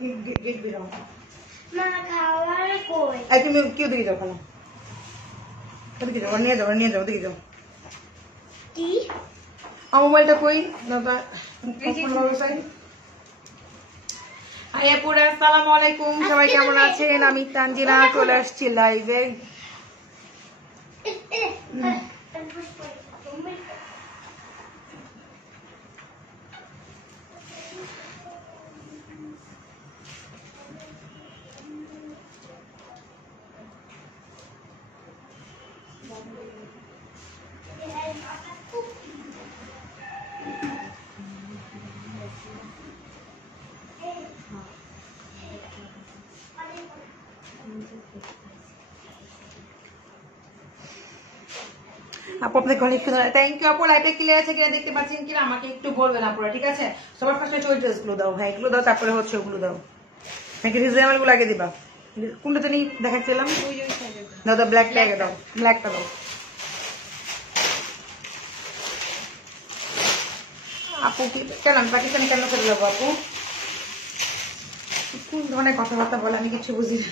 Gate বেরো মা খাওয়ার কই এই তুমি কি ওদিকে যাও কেন ওদিকে যাও নিয়ে যাও ওদিকে যাও কি আমার মোবাইলটা কই দাদা হাই আপুরা আসসালামু আলাইকুম সবাই কেমন আছেন আমি তানজিনা চলে আসছি লাইভে আপু আপনাদের অনেক সুন্দর থ্যাংক ইউ আপু লাইভে ক্লিয়ার আছে কিনা দেখতে পাচ্ছেন কিনা আমাকে একটু বলবেন আপুরা ঠিক আছে সবার ফার্স্টে ওই ড্রেসগুলো দাও হ্যাঁ এগুলো দাও তারপরে হচ্ছে ওগুলো দাও নাকি রিজনেবল গুলো আগে দিবা কোনটা জানি দেখাচ্ছিলাম দাও দাও ব্ল্যাকটা আগে দাও ব্ল্যাকটা দাও আপু কি কেন পাকিস্তানি কেন করে যাবো আপু কোন ধরনের কথাবার্তা বলে আমি কিছু বুঝি না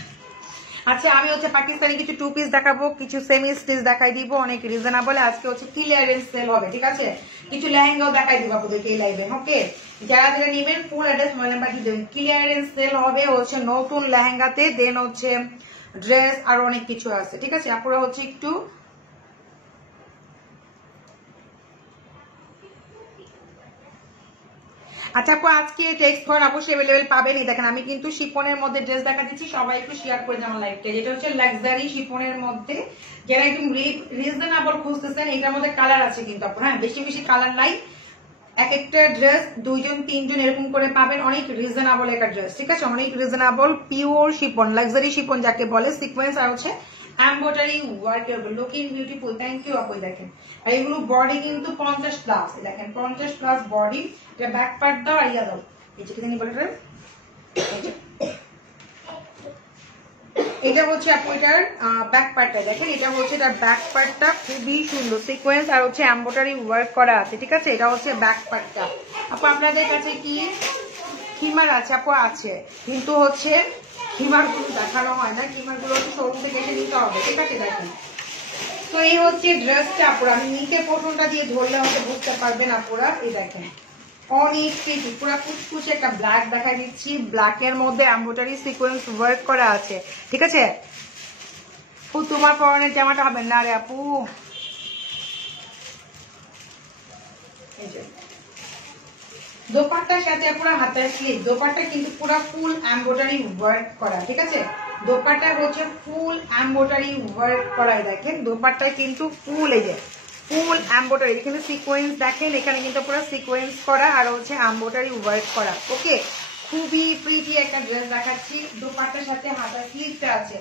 আচ্ছা আমি হচ্ছে পাকিস্তানি কিছু 2 পিস দেখাবো কিছু সেমি স্টিচ দেখাই দিব অনেক রিজনেবল আজকে হচ্ছে ক্লিয়ারেন্স সেল হবে ঠিক আছে কিছু লেহেঙ্গাও দেখাই দিব আপনাদেরকে এই লাইভে ওকে যারা যারা নেবেন ফুল অ্যাড্রেস মোবাইল নাম্বার দিয়ে দেবেন ক্লিয়ারেন্স সেল হবে হচ্ছে নতুন লেহেঙ্গাতে দেন হচ্ছে ড্রেস আর অনেক কিছু আছে ঠিক আছে আপনারা হচ্ছে একটু আচ্ছা আপু আজকে টেক্সট ফর অবশ্যই अवेलेबल পাবেন এই দেখেন আমি কিন্তু শিফনের মধ্যে ড্রেস দেখা দিচ্ছি সবাই একটু শেয়ার করে যান লাইভটা যেটা হচ্ছে লাক্সারি শিফনের মধ্যে যারা একদম রিজনেবল খুঁজতেছেন এটার মধ্যে কালার আছে কিন্তু আপু হ্যাঁ বেশি বেশি কালার নাই এক একটা ড্রেস দুইজন তিনজন এরকম করে পাবেন অনেক রিজনেবল একটা ড্রেস ঠিক আছে অনেক reasonable pure chiffon luxury chiffon যাকে বলে সিকোয়েন্স আর হচ্ছে embroidery work looking beautiful thank you আপু দেখেন আর এগুলো বডি কিন্তু 50 প্লাস দেখেন 50 প্লাস বডি এটা ব্যাক পার্ট দাও আর ইয়া দাও এই যে কিনে বলে এটা হচ্ছে আপু এটার ব্যাক পার্টটা দেখেন এটা হচ্ছে এটার ব্যাক পার্টটা খুবই সুন্দর সিকোয়েন্স আর হচ্ছে এমব্রয়ডারি ওয়ার্ক করা আছে ঠিক আছে এটা হচ্ছে ব্যাক পার্টটা আপু আপনাদের কাছে কি খিমার আছে আপু আছে কিন্তু হচ্ছে খিমার গুলো দেখানো হয় না খিমার গুলো শোরুম থেকে এসে নিতে হবে ঠিক আছে দেখেন তো এই হচ্ছে ড্রেসটা আপুরা আমি নিচে পোর্শনটা দিয়ে ধরলে হয়তো বুঝতে পারবেন আপুরা এই দেখেন অনেক কিছু পুরো কুচকুচে একটা ব্ল্যাক দেখাই দিচ্ছি ব্ল্যাকের মধ্যে এমব্রয়ডারি সিকোয়েন্স ওয়ার্ক করা আছে ঠিক আছে আপু তোমার পরনের জামাটা হবে না রে আপু এই যে দোপাট্টার সাথে পুরো হাতের স্লিভ দোপাট্টা কিন্তু পুরো ফুল এমব্রয়ডারি ওয়ার্ক করা ঠিক আছে দোপাট্টা হচ্ছে ফুল এমব্রয়ডারি ওয়ার্ক করা দেখেন দোপাট্টা কিন্তু ফুল এই যে ফুল এমব্রয়ডারি এখানে সিকোয়েন্স দেখেন এখানে কিন্তু পুরো সিকোয়েন্স করা আর হচ্ছে এমব্রয়ডারি ওয়ার্ক করা ওকে খুবই প্রিটি একটা ড্রেস দেখাচ্ছি দোপাট্টার সাথে হাতের স্লিভটা আছে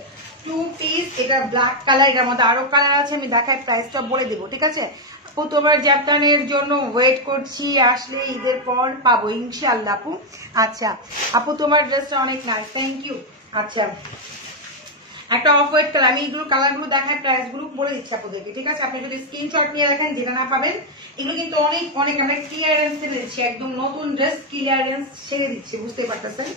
2 পিস এটা ব্ল্যাক কালার এটার মধ্যে আরো কালার আছে আমি দেখাই প্রাইসটা বলে দেবো ঠিক আছে আপু তোমার জাপানের জন্য ওয়েট করছি আসলে ঈদের পর পাবো ইনশাআল্লাহ আপু আচ্ছা আপু তোমার ড্রেসটা অনেক নাইস থ্যাংক ইউ আচ্ছা একটা অফ হোয়াইট কালার আমি এগুলো কালারগুলো দেখাই প্রাইস গুলো বলে দিচ্ছি আপনাদেরকে ঠিক আছে আপনি যদি স্ক্রিনশট নিয়ে রাখেন যেটা না পাবেন এগুলো কিন্তু অনেক অনেক আমরা ক্লিয়ারেন্স ছেড়ে দিচ্ছি একদম নতুন ড্রেস ক্লিয়ারেন্স ছেড়ে দিচ্ছি বুঝতে পারতেছেন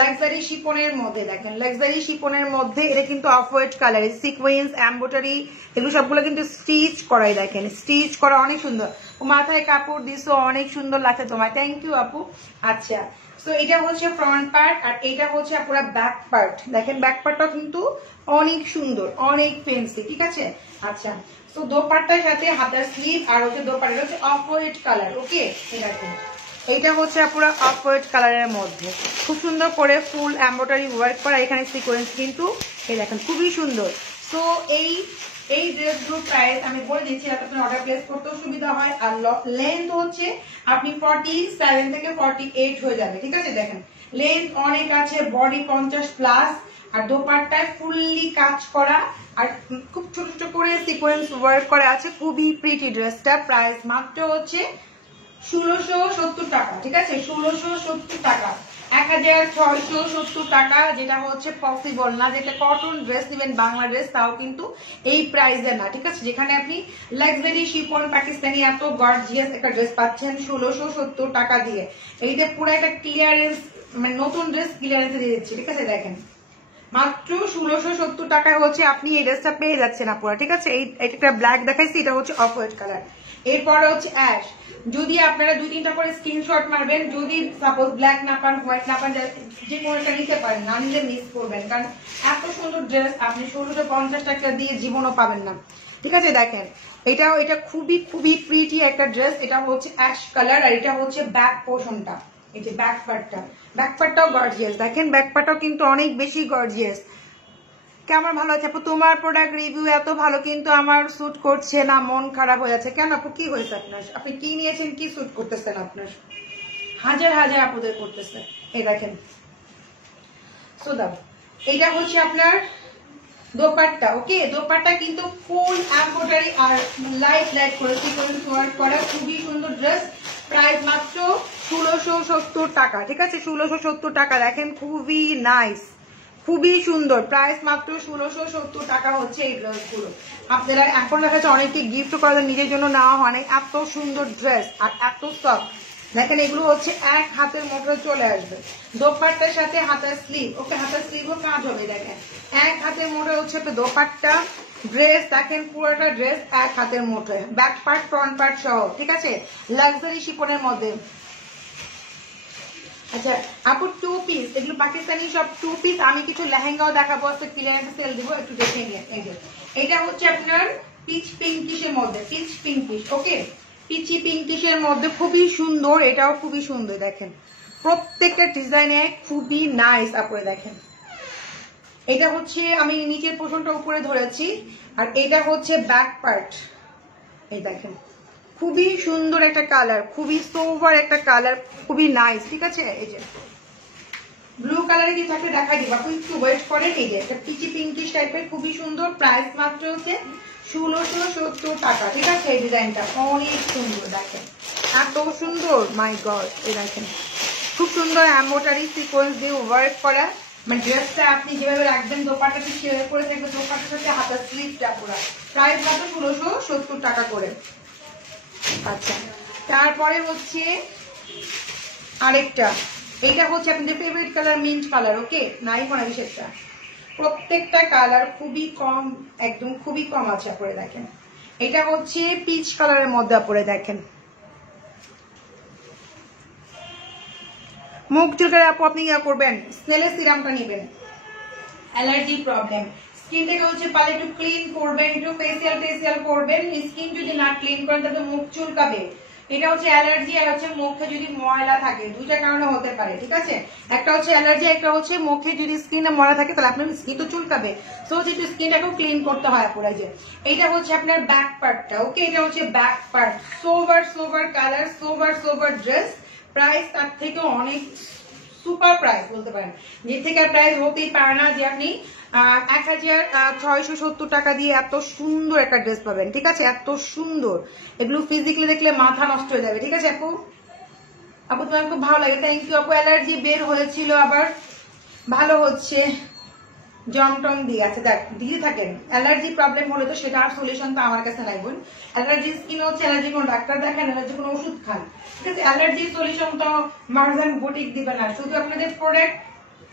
লাক্সারি শিপনের মধ্যে দেখেন লাক্সারি শিপনের মধ্যে এটা কিন্তু off white colour sequence embroidery এগুলো সবগুলো কিন্তু স্টিচ করাই দেখেন স্টিচ করা অনেক সুন্দর মাথায় কাপড় দিছো অনেক সুন্দর লাগছে তোমায় থ্যাংক ইউ আপু আচ্ছা তো এটা হচ্ছে ফ্রন্ট পার্ট আর এটা হচ্ছে পুরো ব্যাক পার্ট দেখেন ব্যাক পার্টটা কিন্তু অনেক সুন্দর অনেক ফ্যান্সি ঠিক আছে আচ্ছা তো দোপাট্টার সাথে হাতার স্লিভ আর হচ্ছে দোপাট্টা হচ্ছে অফ হোয়াইট কালার ওকে দেখেন এইটা হচ্ছে পুরো অফ হোয়াইট কালারের মধ্যে খুব সুন্দর করে ফুল এমব্রয়ডারি ওয়ার্ক করা এখানে সিকোয়েন্স কিন্তু এই দেখেন খুবই সুন্দর তো এই ড্রেসগুলোর প্রাইস আমি বলে দিচ্ছি যাতে আপনি অর্ডার প্লেস করতেও সুবিধা হয় আর লেন্থ হচ্ছে আপনি 47 থেকে 48 হয়ে যাবে ঠিক আছে দেখেন লেন্থ অনেক আছে বডি 50 প্লাস আর দোপাট্টায় ফুললি কাজ করা আর খুব ছোট ছোট করে সিকোয়েন্স ওয়ার্ক করা আছে খুবই প্রিটি ড্রেসটা প্রাইস মাত্র হচ্ছে 1670 টাকা ঠিক আছে 1670 টাকা 1670 টাকা যেটা হচ্ছে পসিবল না যেটা কটন ড্রেস নেবেন বাংলা ড্রেস তাও কিন্তু এই প্রাইসে না ঠিক আছে যেখানে আপনি লাক্সারি শিফন পাকিস্তানি এত গর্জিয়াস একটা ড্রেস পাচ্ছেন 1670 টাকা দিয়ে এইটা পুরো একটা ক্লিয়ারেন্স মানে নতুন ড্রেস ক্লিয়ারেন্সে দিয়ে দিচ্ছি, ঠিক আছে? দেখেন মাত্র 1670 টাকায় হচ্ছে আপনি এই ড্রেসটা পেয়ে যাচ্ছেন আপনারা, ঠিক আছে? একটা ব্ল্যাক দেখাইছি, এটা হচ্ছে অফ হোয়াইট কালার, এরপরে হচ্ছে অ্যাশ। যদি আপনারা 2-3টা করে স্ক্রিনশট মারবেন, যদি সাপোজ ব্ল্যাক না পান, হোয়াইট না পান, যে কোনো একটা নিতে পারেন, না নিলে মিস করবেন, কারণ এত সুন্দর ড্রেস আপনি 1650 টাকা দিয়ে জীবনও পাবেন না, ঠিক আছে? দেখেন এটা খুবই খুবই প্রিটি একটা ড্রেস, এটা হচ্ছে অ্যাশ কালার, আর এটা হচ্ছে ব্যাক পোর্শনটা, এই যে ব্যাক পার্টটাও গর্জিয়াস। দেখেন ব্যাক পার্টটাও কিন্তু অনেক বেশি গর্জিয়াস। কেমন ভালো আছে আপু? তোমার প্রোডাক্ট রিভিউ এত ভালো, কিন্তু আমার স্যুট করছে না, মন খারাপ হয়ে যাচ্ছে। কেন আপু, কি হয়েছে আপনার? আপনি কি নিয়েছেন, কি স্যুট করতেছেন আপনার? হাজার হাজার আপুদের করতেছে। এই দেখেন সুদাম, এটা হচ্ছে আপনার দোপাট্টা, ওকে? দোপাট্টা কিন্তু ফুল এমব্রয়ডারি আর লাইট করে সিকোয়েন্স ওয়ার্ক করা, খুবই সুন্দর ড্রেস। প্রাইস মাত্র 1670 টাকা, ঠিক আছে? 1670 টাকা। দেখেন খুবই নাইস, খুবই সুন্দর, প্রাইস মাত্র 1670 টাকা হচ্ছে এই ড্রেসগুলো। আপনারা এখন দেখা যাচ্ছে অনেকে গিফট করার নিজের জন্য নেওয়া হয় না, এত সুন্দর ড্রেস আর এত সফট। দেখেন এগুলো হচ্ছে এক হাতের মধ্যে চলে আসবে, দোপাট্টার সাথে হাতের স্লিভ, ওকে? হাতের স্লিভও কাজ হবে। দেখেন এক হাতের মধ্যে হচ্ছে দোপাট্টা ড্রেস, দেখেন পুরোটা ড্রেস এক হাতের মধ্যে, ব্যাক পার্ট ফ্রন্ট পার্ট সহ, ঠিক আছে? লাক্সারি শিপনের মধ্যে। আচ্ছা আপু 2 পিস, এগুলো পাকিস্তানি সব 2 পিস। আমি কিছু লেহেঙ্গাও দেখাবো, আজকে ক্লিয়ারেন্স সেল দিব, একটু দেখে নিন। এই যে এটা হচ্ছে আপনার পিচ পিঙ্কিশের মধ্যে, পিচ পিঙ্কিশ, ওকে? পিচি পিঙ্কিশের মধ্যে খুবই সুন্দর, এটাও খুবই সুন্দর। দেখেন প্রত্যেকটা ডিজাইনে খুবই নাইস আপু। দেখেন এটা হচ্ছে আমি নিচের পোর্শনটা উপরে ধরেছি, আর এটা হচ্ছে ব্যাক পার্ট। এই দেখেন খুবই সুন্দর একটা কালার, খুবই সোভার একটা কালার, খুবই নাইস, ঠিক আছে? এই যে ব্লু কালারে কি থাকে দেখাই দিব, আপনি একটু ওয়েট করেন। এই যে একটা পিচি পিঙ্কিশ টাইপের, খুবই সুন্দর, প্রাইস মাত্র হচ্ছে 1670 টাকা, ঠিক আছে? এই ডিজাইনটা অনেক সুন্দর, দেখেন এত সুন্দর, মাই গড। এই দেখেন খুব সুন্দর এমব্রয়ডারি সিকোয়েন্স দিয়ে ওয়ার্ক করা, মানে ড্রেসটা আপনি যেভাবে রাখবেন দোপাট্টাটা সেভাবে করে থাকবে, দোপাট্টার সাথে হাতের স্লিভটা পুরো। প্রাইস মাত্র 1670 টাকা করে। আচ্ছা তারপরে হচ্ছে আরেকটা, এটা হচ্ছে আপনাদের ফেভারিট কালার মিন্ট কালার, ওকে? নাই মনে বিষয়টা, প্রত্যেকটা কালার খুবই কম, একদম খুবই কম আছে। আপনারা দেখেন এটা হচ্ছে পিচ কালারের মধ্যে, আপনারা দেখেন মুখ চুলকালে আপু আপনি ইয়া করবেন, স্নেলের সিরামটা নেবেন। অ্যালার্জি প্রবলেম, স্কিনটাকে হচ্ছে পালে একটু ক্লিন করবেন, একটু ফেসিয়াল করবেন। স্কিন যদি না ক্লিন করেন তাহলে মুখ চুলকাবে। এটা হচ্ছে অ্যালার্জি, আর হচ্ছে মুখে যদি ময়লা থাকে, দুইটা কারণে হতে পারে, ঠিক আছে? একটা হচ্ছে অ্যালার্জি, একটা হচ্ছে মুখে যদি স্কিনে ময়লা থাকে তাহলে আপনার স্কিন তো চুলকাবে, সো যেহেতু স্কিনটাকেও ক্লিন করতে হয় আপনারা। যে এটা হচ্ছে আপনার ব্যাক পার্টটা, ওকে? এটা হচ্ছে back part, sober colour, sober dress. Price তার থেকে অনেক সুপার প্রাইস বলতে পারেন, যে থেকে প্রাইস হতেই পারে না যে আপনি 1670 টাকা দিয়ে এত সুন্দর একটা ড্রেস পাবেন, ঠিক আছে? এত সুন্দর, এগুলো ফিজিক্যালি দেখলে মাথা নষ্ট হয়ে যাবে, ঠিক আছে আপু? আপু তোমার খুব ভালো লাগে, থ্যাংক ইউ আপু। অ্যালার্জি বের হয়েছিল, আবার ভালো হচ্ছে জমটম দিয়ে। আচ্ছা দেখ দিয়ে থাকেন, অ্যালার্জি প্রবলেম হলে তো সেটা আর সলিউশন তো আমার কাছে নাই বোন। অ্যালার্জি স্কিন হচ্ছে অ্যালার্জি কোনো ডাক্তার দেখেন, অ্যালার্জি কোনো ওষুধ খান, ঠিক আছে? অ্যালার্জির সলিউশন তো মার্জান বুটিক দিবে না, শুধু আপনাদের প্রোডাক্ট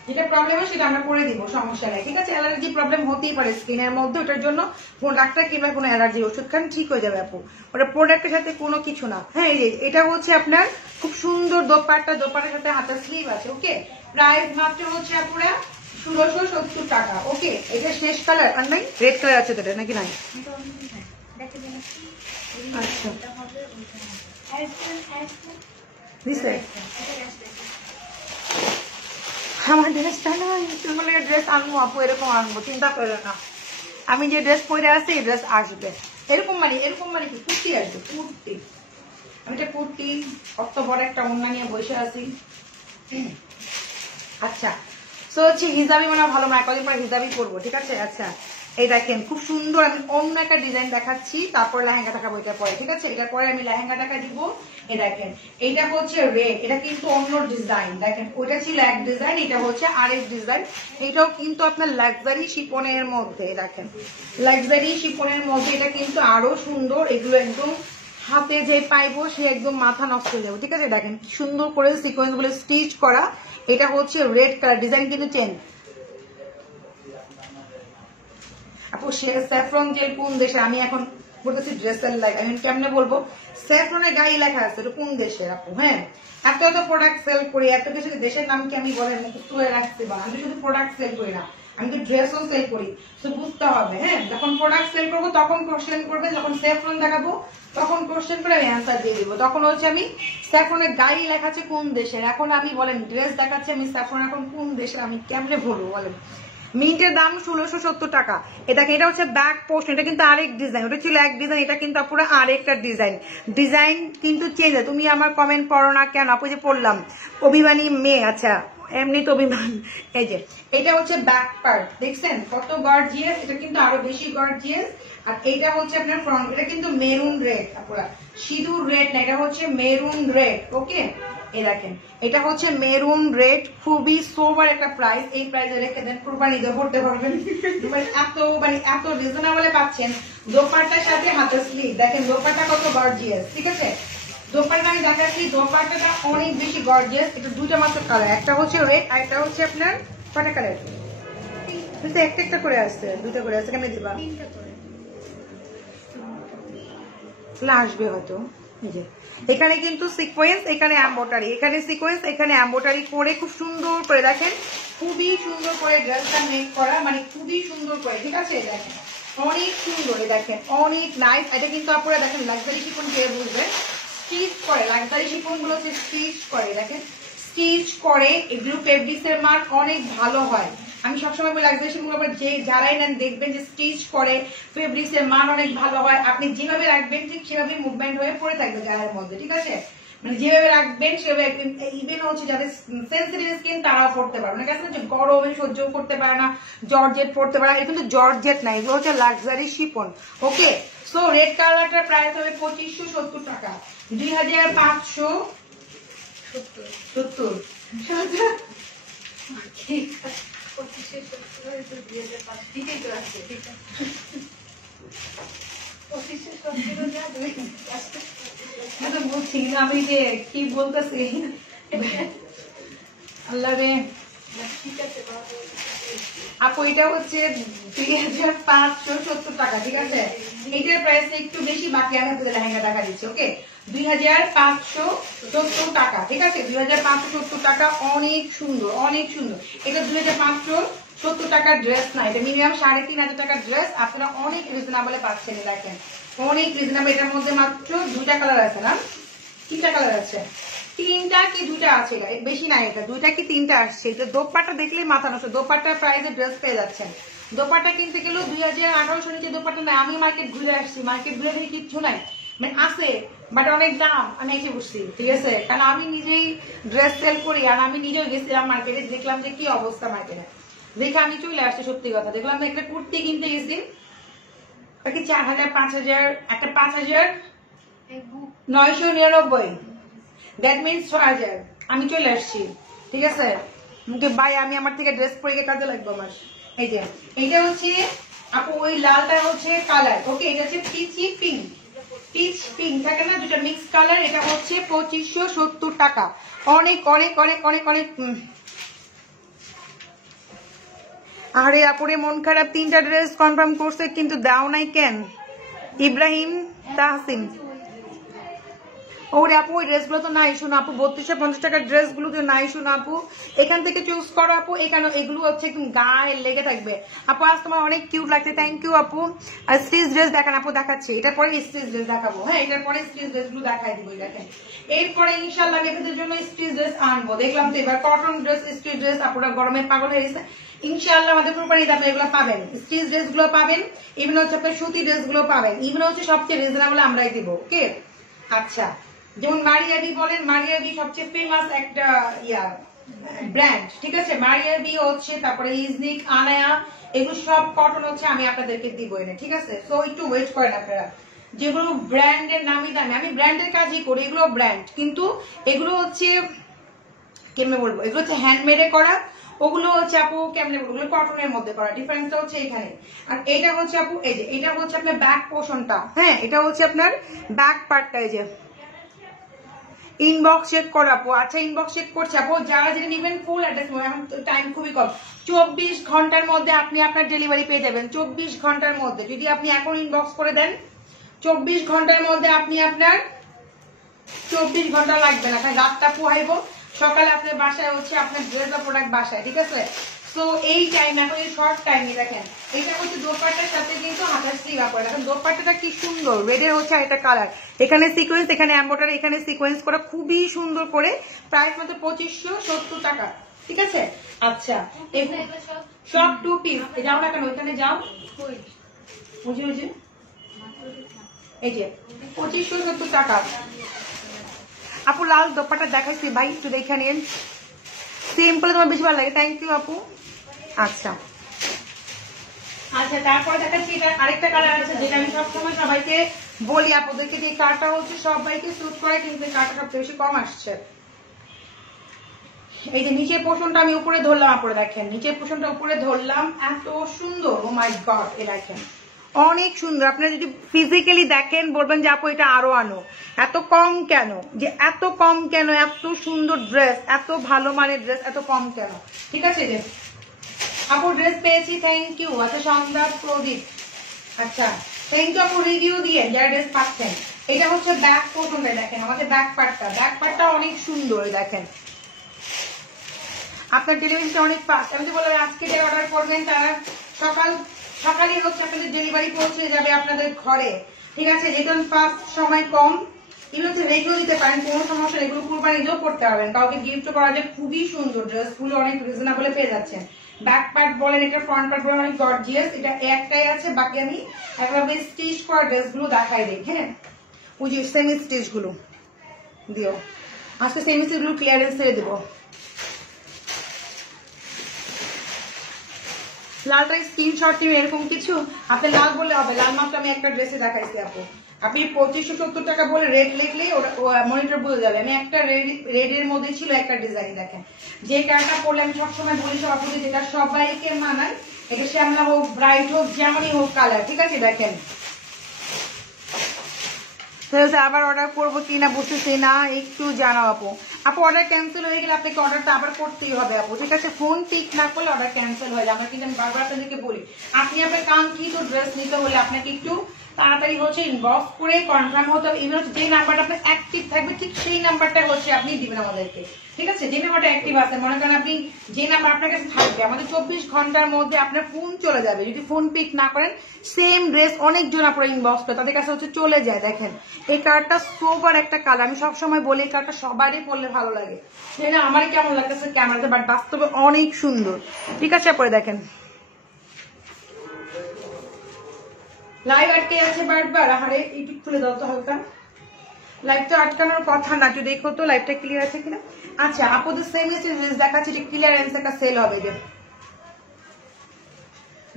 যেটা প্রবলেম হয় সেটা আমরা করে দিব, সমস্যা নেই, ঠিক আছে? অ্যালার্জি প্রবলেম হতেই পারে স্কিনের মধ্যে, ওটার জন্য কোনো ডাক্তার কিংবা কোনো অ্যালার্জির ওষুধ খান, ঠিক হয়ে যাবে আপু, ওটা প্রোডাক্টের সাথে কোনো কিছু না। হ্যাঁ এটা হচ্ছে আপনার খুব সুন্দর দোপাট্টার সাথে হাতের স্লিভ আছে, ওকে? প্রাইস মাত্র হচ্ছে আপুরা 1670 টাকা, ওকে? এটা শেষ কালার আর নাই, রেড কালার আছে তো নাকি নাই? আচ্ছা দিছে আমার ড্রেসটা নয়, তুমি ড্রেস আনবো আপু, এরকম আনবো, চিন্তা করে না। আমি যে ড্রেস পরে আসছি এই ড্রেস আসবে, এরকম মানে কি কুর্তি আসবে, কুর্তি। আমি এটা কুর্তি অত বড় একটা ওড়না নিয়ে বসে আছি। আচ্ছা তো হচ্ছে হিজাবি মানে ভালো না, কদিন পরে হিজাবি পরবো, ঠিক আছে? আচ্ছা এই দেখেন খুব সুন্দর, আমি অন্য একটা ডিজাইন দেখাচ্ছি, তারপর লেহেঙ্গা দেখাবো এটা পরে, ঠিক আছে? এটার পরে আমি লেহেঙ্গা টাকা দিব। এই দেখেন এটা হচ্ছে রেড, এটা কিন্তু অন্য ডিজাইন, দেখেন ওইটা ছিল এক ডিজাইন, এটা হচ্ছে আরেক ডিজাইন। এটাও কিন্তু আপনার লাক্সারি শিপনের মধ্যে, দেখেন লাক্সারি শিপনের মধ্যে, এটা কিন্তু আরো সুন্দর। এগুলো একদম হাতে যে পাইবো সে একদম মাথা নষ্ট হয়ে যাবে, ঠিক আছে? দেখেন কি সুন্দর করে সিকোয়েন্স গুলো স্টিচ করা, এটা হচ্ছে রেড কালার, ডিজাইন কিন্তু চেঞ্জ। আপু স্যাফরন জেল কোন দেশে? আমি এখন বলতেছি ড্রেসের লাইক, আমি কেমনে বলবো? স্যাফরনের গায়ে লেখা আছে, এটা কোন দেশের আপু? হ্যাঁ, এত এত প্রোডাক্ট সেল করি, এত কিছু দেশের নাম কি আমি বলেন মুখস্থ হয়ে রাখতে পারি? আমি শুধু প্রোডাক্ট সেল করি না, আমি তো ড্রেসও সেল করি। তো বুঝতে হবে, হ্যাঁ, যখন প্রোডাক্ট সেল করবো তখন কোশ্চেন করবে, যখন স্যাফরন দেখাবো তখন কোশ্চেন করে আমি অ্যান্সার দিয়ে দিবো। তখন হচ্ছে আমি স্যাফরনের গায়ে লেখা আছে কোন দেশের, এখন আমি বলেন ড্রেস দেখাচ্ছি আমি স্যাফরন এখন কোন দেশের, আমি কেমনে বলবো বলেন? মিন্টের দাম 1670 টাকা। এটা হচ্ছে ব্যাক পোস্ট, এটা কিন্তু আরেক ডিজাইন, ওটা ছিল এক ডিজাইন, এটা কিন্তু পুরো আরেকটা ডিজাইন। ডিজাইন কিন্তু চেঞ্জ। তুমি আমার কমেন্ট পড়ো না কেন আপু? যে পড়লাম, অভিমানী মেয়ে। আচ্ছা, এমনি তো অভিমান। এই যে এটা হচ্ছে ব্যাক পার্ট, দেখছেন কত গর্জিয়াস, এটা কিন্তু আরো বেশি গর্জিয়াস। আর এটা হচ্ছে আপনার ফ্রন্ট, এটা কিন্তু মেরুন রেড, পুরা সিঁদুর রেড না, এটা হচ্ছে মেরুন রেড। ওকে, এই দেখেন এটা হচ্ছে মেরুন রেড, খুবই সোবার একটা প্রাইস। এই প্রাইসে রেখে দেন, কুরবানি দিয়ে পড়তে পারবেন। এত রিজনেবল পাচ্ছেন। দোপাট্টার সাথে হাতের স্লিভ, দেখেন দোপাট্টা কত গর্জিয়াস। ঠিক আছে, দোপাট্টা আমি দেখাচ্ছি, দোপাট্টাটা অনেক বেশি গর্জিয়াস। এটা দুইটা মাত্র কালার, একটা হচ্ছে রেড আর একটা হচ্ছে আপনার কটা কালার? একটা একটা করে আসছে, দুটো করে আসছে। কেমন দিবা? আসবে হয়তো। এখানে কিন্তু সিকোয়েন্স, এখানে এমব্রয়ডারি, এখানে সিকোয়েন্স, এখানে এমব্রয়ডারি করে খুব সুন্দর করে দেখেন, খুবই সুন্দর করে ড্রেসটা মেক করা, মানে খুবই সুন্দর করে। ঠিক আছে, দেখেন অনেক সুন্দর, দেখেন অনেক নাইস। এটা কিন্তু আপনারা দেখেন লাক্সারি শিফন কে বুঝবেন, স্টিচ করে, লাক্সারি শিফন গুলো হচ্ছে স্টিচ করে, দেখেন স্টিচ করে। এগুলো ফেব্রিক্সের মান অনেক ভালো হয়। আমি সবসময় বলি লাক্সারি শিফন গুলো যে যারাই নেন দেখবেন যে স্টিচ করে, ফেব্রিক্সের মান অনেক ভালো হয়। আপনি যেভাবে রাখবেন ঠিক সেভাবে মুভমেন্ট হয়ে পড়ে থাকবে গায়ের মধ্যে। ঠিক আছে, মানে যেভাবে রাখবেন সেভাবে, ইভেন হচ্ছে যাদের সেন্সিটিভ স্কিন তারাও পড়তে পারবে না। কেন যে গরমে সহ্য করতে পারে না, জর্জেট পড়তে পারে না, এটা কিন্তু জর্জেট না, এগুলো হচ্ছে লাক্সারি শিফন। ওকে, সো রেড কালারটার প্রাইস হবে 2570 টাকা, 2570। ঠিক আছে, 2570 ঠিকই তো আছে, ঠিক আছে। 2570 বলছি না আমি, যে কি বলতেছি আল্লাহ রে। আপু এটা হচ্ছে 2570 টাকা। ঠিক আছে, এইটার প্রাইস একটু বেশি, বাকি আমি আপনাদের লেহেঙ্গা দেখা দিচ্ছি। ওকে, 2570 টাকা। ঠিক আছে, 2570 টাকা, অনেক সুন্দর, অনেক সুন্দর। এটা 2570 টাকার ড্রেস না, এটা মিনিমাম 3500 টাকার ড্রেস। আপনারা অনেক রিজনেবলে পাচ্ছেন, দেখেন অনেক রিজনেবল। এটার মধ্যে মাত্র দুইটা কালার আছে না, তিনটা কালার আছে, তিনটা কি দুইটা আছে, বেশি নাই, এটা দুইটা কি তিনটা আসছে। এটা দোপাট্টা দেখলেই মাথা নষ্ট, দোপাট্টার প্রাইসে ড্রেস পেয়ে যাচ্ছেন। দোপাট্টা কিনতে গেলেও 2018 নিচে দোপাট্টা নাই। আমি মার্কেট ঘুরে আসছি, মার্কেট ঘুরে দেখি কিচ্ছু নাই, মানে আছে বাট অনেক দাম। আমি এসে বসছি, ঠিক আছে, কারণ আমি নিজেই ড্রেস সেল করি, আর আমি নিজেও গেছিলাম মার্কেটে, দেখলাম যে কি অবস্থা মার্কেটে, দেখে আমি চলে আসছি। সত্যি কথা, দেখলাম একটা কুর্তি কিনতে গেছি, 4000 5000, একটা 5999, দ্যাট মিনস 6000। আমি চলে আসছি। ঠিক আছে, ভাই আমি আমার থেকে ড্রেস পরে গিয়ে কাজে লাগবে আমার। এই যে এইটা হচ্ছে আপু, ওই লালটা হচ্ছে কালার। ওকে, এটা হচ্ছে পিচি পিঙ্ক, পিচ পিঙ্ক থাকে না, দুটা মিক্স কালার। এটা হচ্ছে 2570 টাকা, অনেক অনেক অনেক অনেক অনেক। আরে আপুরে মন খারাপ, তিনটা ড্রেস কনফার্ম করছে কিন্তু দাও নাই কেন? ইব্রাহিম তাহসিন। ওরে আপু, ওই ড্রেসগুলো তো নাই শোনো আপু, 3250 টাকার ড্রেসগুলো তো নাই শোনো আপু। এখান থেকে চুজ করো আপু, এখানে এগুলো হচ্ছে একদম গায়ে লেগে থাকবে আপু। আজ তোমার অনেক কিউট লাগছে, থ্যাংক ইউ আপু। আর স্টিচ ড্রেস দেখান আপু, দেখাচ্ছি, এটার পরে স্টিচ ড্রেস দেখাবো। হ্যাঁ, এটার পরে স্টিচ ড্রেসগুলো দেখাই দিব, দেখেন। এরপরে ইনশাল্লাহ বেবিদের জন্য স্টিচ ড্রেস আনবো। দেখলাম তো এবার কটন ড্রেস, স্টিচ ড্রেস, আপুরা গরমে পাগল হয়ে গেছে। ইনশাআল্লাহ আমাদের কোম্পানি দামে এগুলো পাবেন, স্টিচ ড্রেস গুলো পাবেন, ইভেন হচ্ছে আপনার সুতি ড্রেস গুলো পাবেন, ইভেন হচ্ছে সবচেয়ে রিজনেবল আমরাই দিব। ওকে, আচ্ছা, যেমন মারিয়াবি বলেন, মারিয়াবি সবচেয়ে ফেমাস একটা ব্র্যান্ড। ঠিক আছে, মারিয়াবি হচ্ছে, তারপরে ইজনিক, আনায়া, এগুলো সব কটন হচ্ছে, আমি আপনাদেরকে দিব এনে। ঠিক আছে, সো একটু ওয়েট করেন আপনারা। যেগুলো ব্র্যান্ডের নামি দামি, আমি ব্র্যান্ডের কাজই করি, এগুলো ব্র্যান্ড, কিন্তু এগুলো হচ্ছে কেমনে বলবো, এগুলো হচ্ছে হ্যান্ডমেডে করা, ওগুলো হচ্ছে আপু কেমনে বলবো, ওগুলো কটনের মধ্যে করা। ডিফারেন্সটা হচ্ছে এখানে। আর এটা হচ্ছে আপু, এই যে এটা হচ্ছে আপনার ব্যাক পোর্শনটা। হ্যাঁ, এটা হচ্ছে আপনার ব্যাক পার্টটা, এই যে ইনবক্স চেক করাবো। আচ্ছা ইনবক্স চেক করছে আপু, যারা যেটা নেবেন ফুল অ্যাড্রেস, এখন টাইম খুবই কম, 24 ঘন্টার মধ্যে আপনি আপনার ডেলিভারি পেয়ে যাবেন। 24 ঘন্টার মধ্যে যদি আপনি এখন ইনবক্স করে দেন, 24 ঘন্টার মধ্যে আপনি আপনার 24 ঘন্টা লাগবে না, আপনার রাতটা পোহাইবো, সকালে আপনার বাসায় হচ্ছে আপনার ড্রেস বা প্রোডাক্ট বাসায়, ঠিক আছে। সো এই টাইম এখন এই শর্ট টাইমে দেখেন, এটা হচ্ছে দোপাট্টার সাথে কিন্তু হাতার স্লিভ করে। দেখেন দোপাট্টাটা কি সুন্দর, রেডের হচ্ছে এটা কালার, এখানে সিকোয়েন্স, এখানে এমব্রয়ডারি, এখানে সিকোয়েন্স করা, খুবই সুন্দর করে, প্রাইস মাত্র 2570 টাকা, ঠিক আছে। আচ্ছা সব 2 পিস, যাও না কেন ওইখানে যাও, বুঝে বুঝে এই যে 2570 টাকা। আপু লাল দোপাট্টা দেখাইছি ভাই, একটু দেখে নিন, সিম্পল তোমার বেশি ভালো লাগে, থ্যাংক ইউ আপু। আচ্ছা আচ্ছা তারপরে দেখাচ্ছি এটা আরেকটা কালার আছে, যেটা আমি সবসময় সবাইকে বলি আপুদেরকে, যে কালারটা হচ্ছে সবাইকে স্যুট করে, কিন্তু এই কালারটা সবচেয়ে বেশি কম আসছে। এই যে নিচের পোর্শনটা আমি উপরে ধরলাম, আপুরে দেখেন নিচের পোর্শনটা উপরে ধরলাম, এত সুন্দর, ও মাই গড, এ দেখেন অনেক সুন্দর। আপনারা যদি ফিজিক্যালি দেখেন বলবেন যে আপু এটা আরো আনো, এত কম কেন, যে এত কম কেন, এত সুন্দর ড্রেস, এত ভালো মানের ড্রেস, এত কম কেন, ঠিক আছে। যে আপু ড্রেস পেয়েছি, থ্যাংক ইউ। আচ্ছা সন্ধ্যা প্রদীপ, আচ্ছা থ্যাংক ইউ আপু, রিভিউ দিয়ে যারা ড্রেস পাচ্ছেন। এটা হচ্ছে ব্যাক পোর্শনটা, দেখেন আমাদের ব্যাক পার্টটা অনেক সুন্দর, দেখেন আপনার ডেলিভারিটা অনেক ফাস্ট। আমি তো বললাম আজকে যে অর্ডার করবেন তারা সকালে হচ্ছে আপনাদের ডেলিভারি পৌঁছে যাবে আপনাদের ঘরে, ঠিক আছে। যেহেতু ফাস্ট, সময় কম, এগুলো হচ্ছে রেখেও দিতে পারেন, কোনো সমস্যা, এগুলো কুরবানি ঈদেও করতে পারবেন, কাউকে গিফট করা যায়, খুবই সুন্দর ড্রেসগুলো, অনেক রিজনেবলে পেয়ে যাচ্ছেন। ব্যাক পার্ট বলেন, এটা ফ্রন্ট পার্ট বলেন, অনেক গর্জিয়াস। এটা একটাই আছে, বাকি আমি একভাবে স্টিচ করা ড্রেসগুলো দেখাই দিই, হ্যাঁ ওই যে সেমি স্টিচ গুলো দিও, আজকে সেমি স্টিচ গুলো ক্লিয়ারেন্স ছেড়ে দেবো। লালটা স্ক্রিনশট নিয়ে এরকম কিছু, আপনি লাল বললে হবে, লাল মাত্র আমি একটা ড্রেসে দেখাইছি আপু, আপনি 2570 টাকা বলে রেড লিখলে মনিটর বুঝে যাবে। আমি একটা রেড এর মধ্যে ছিল একটা ডিজাইন, দেখেন যে কালারটা পরলে আমি সবসময় বলি সব আপুদের, যেটা সবাইকে মানায়, এটা শ্যামলা হোক, ব্রাইট হোক, যেমনই হোক কালার, ঠিক আছে। দেখেন আবার অর্ডার করবো কিনা বুঝতেছি না, একটু জানাও আপু। আপু অর্ডার ক্যান্সেল হয়ে গেলে আপনাকে অর্ডারটা আবার করতেই হবে আপু, ঠিক আছে। ফোন পিক না করলে অর্ডার ক্যান্সেল হয়ে যায়, আমরা কিন্তু আমি বারবার আপনাদেরকে বলি, আপনি আপনার কাঙ্ক্ষিত ড্রেস নিতে হলে আপনাকে একটু তাড়াতাড়ি হচ্ছে ইনবক্স করে কনফার্ম হতে হবে। ইভেন হচ্ছে যে নাম্বারটা আপনার অ্যাক্টিভ থাকবে, ঠিক সেই নাম্বারটা হচ্ছে আপনি দিবেন আমাদেরকে, ঠিক আছে। যে নাম্বারটা অ্যাক্টিভ আছে, মনে করেন আপনি যে নাম্বার আপনার কাছে থাকবে, আমাদের 24 ঘন্টার মধ্যে আপনার ফোন চলে যাবে। যদি ফোন পিক না করেন, সেম ড্রেস অনেকজন আপনার ইনবক্স করে, তাদের কাছে হচ্ছে চলে যায়। দেখেন এই কালারটা সোবার একটা কালার, আমি সবসময় বলি এই কালারটা সবারই পরলে ভালো লাগে, না আমারই কেমন লাগতেছে ক্যামেরাতে, বাট বাস্তবে অনেক সুন্দর, ঠিক আছে। পরে দেখেন লাইভ আটকে আছে বারবার, আরে একটু খুলে দাও তো হালকা, লাইভটা আটকানোর কথা না, একটু দেখো তো লাইভটা ক্লিয়ার আছে কিনা। আচ্ছা আপুদের সেম ড্রেস দেখাচ্ছে, এটা ক্লিয়ারেন্স একটা সেল হবে যে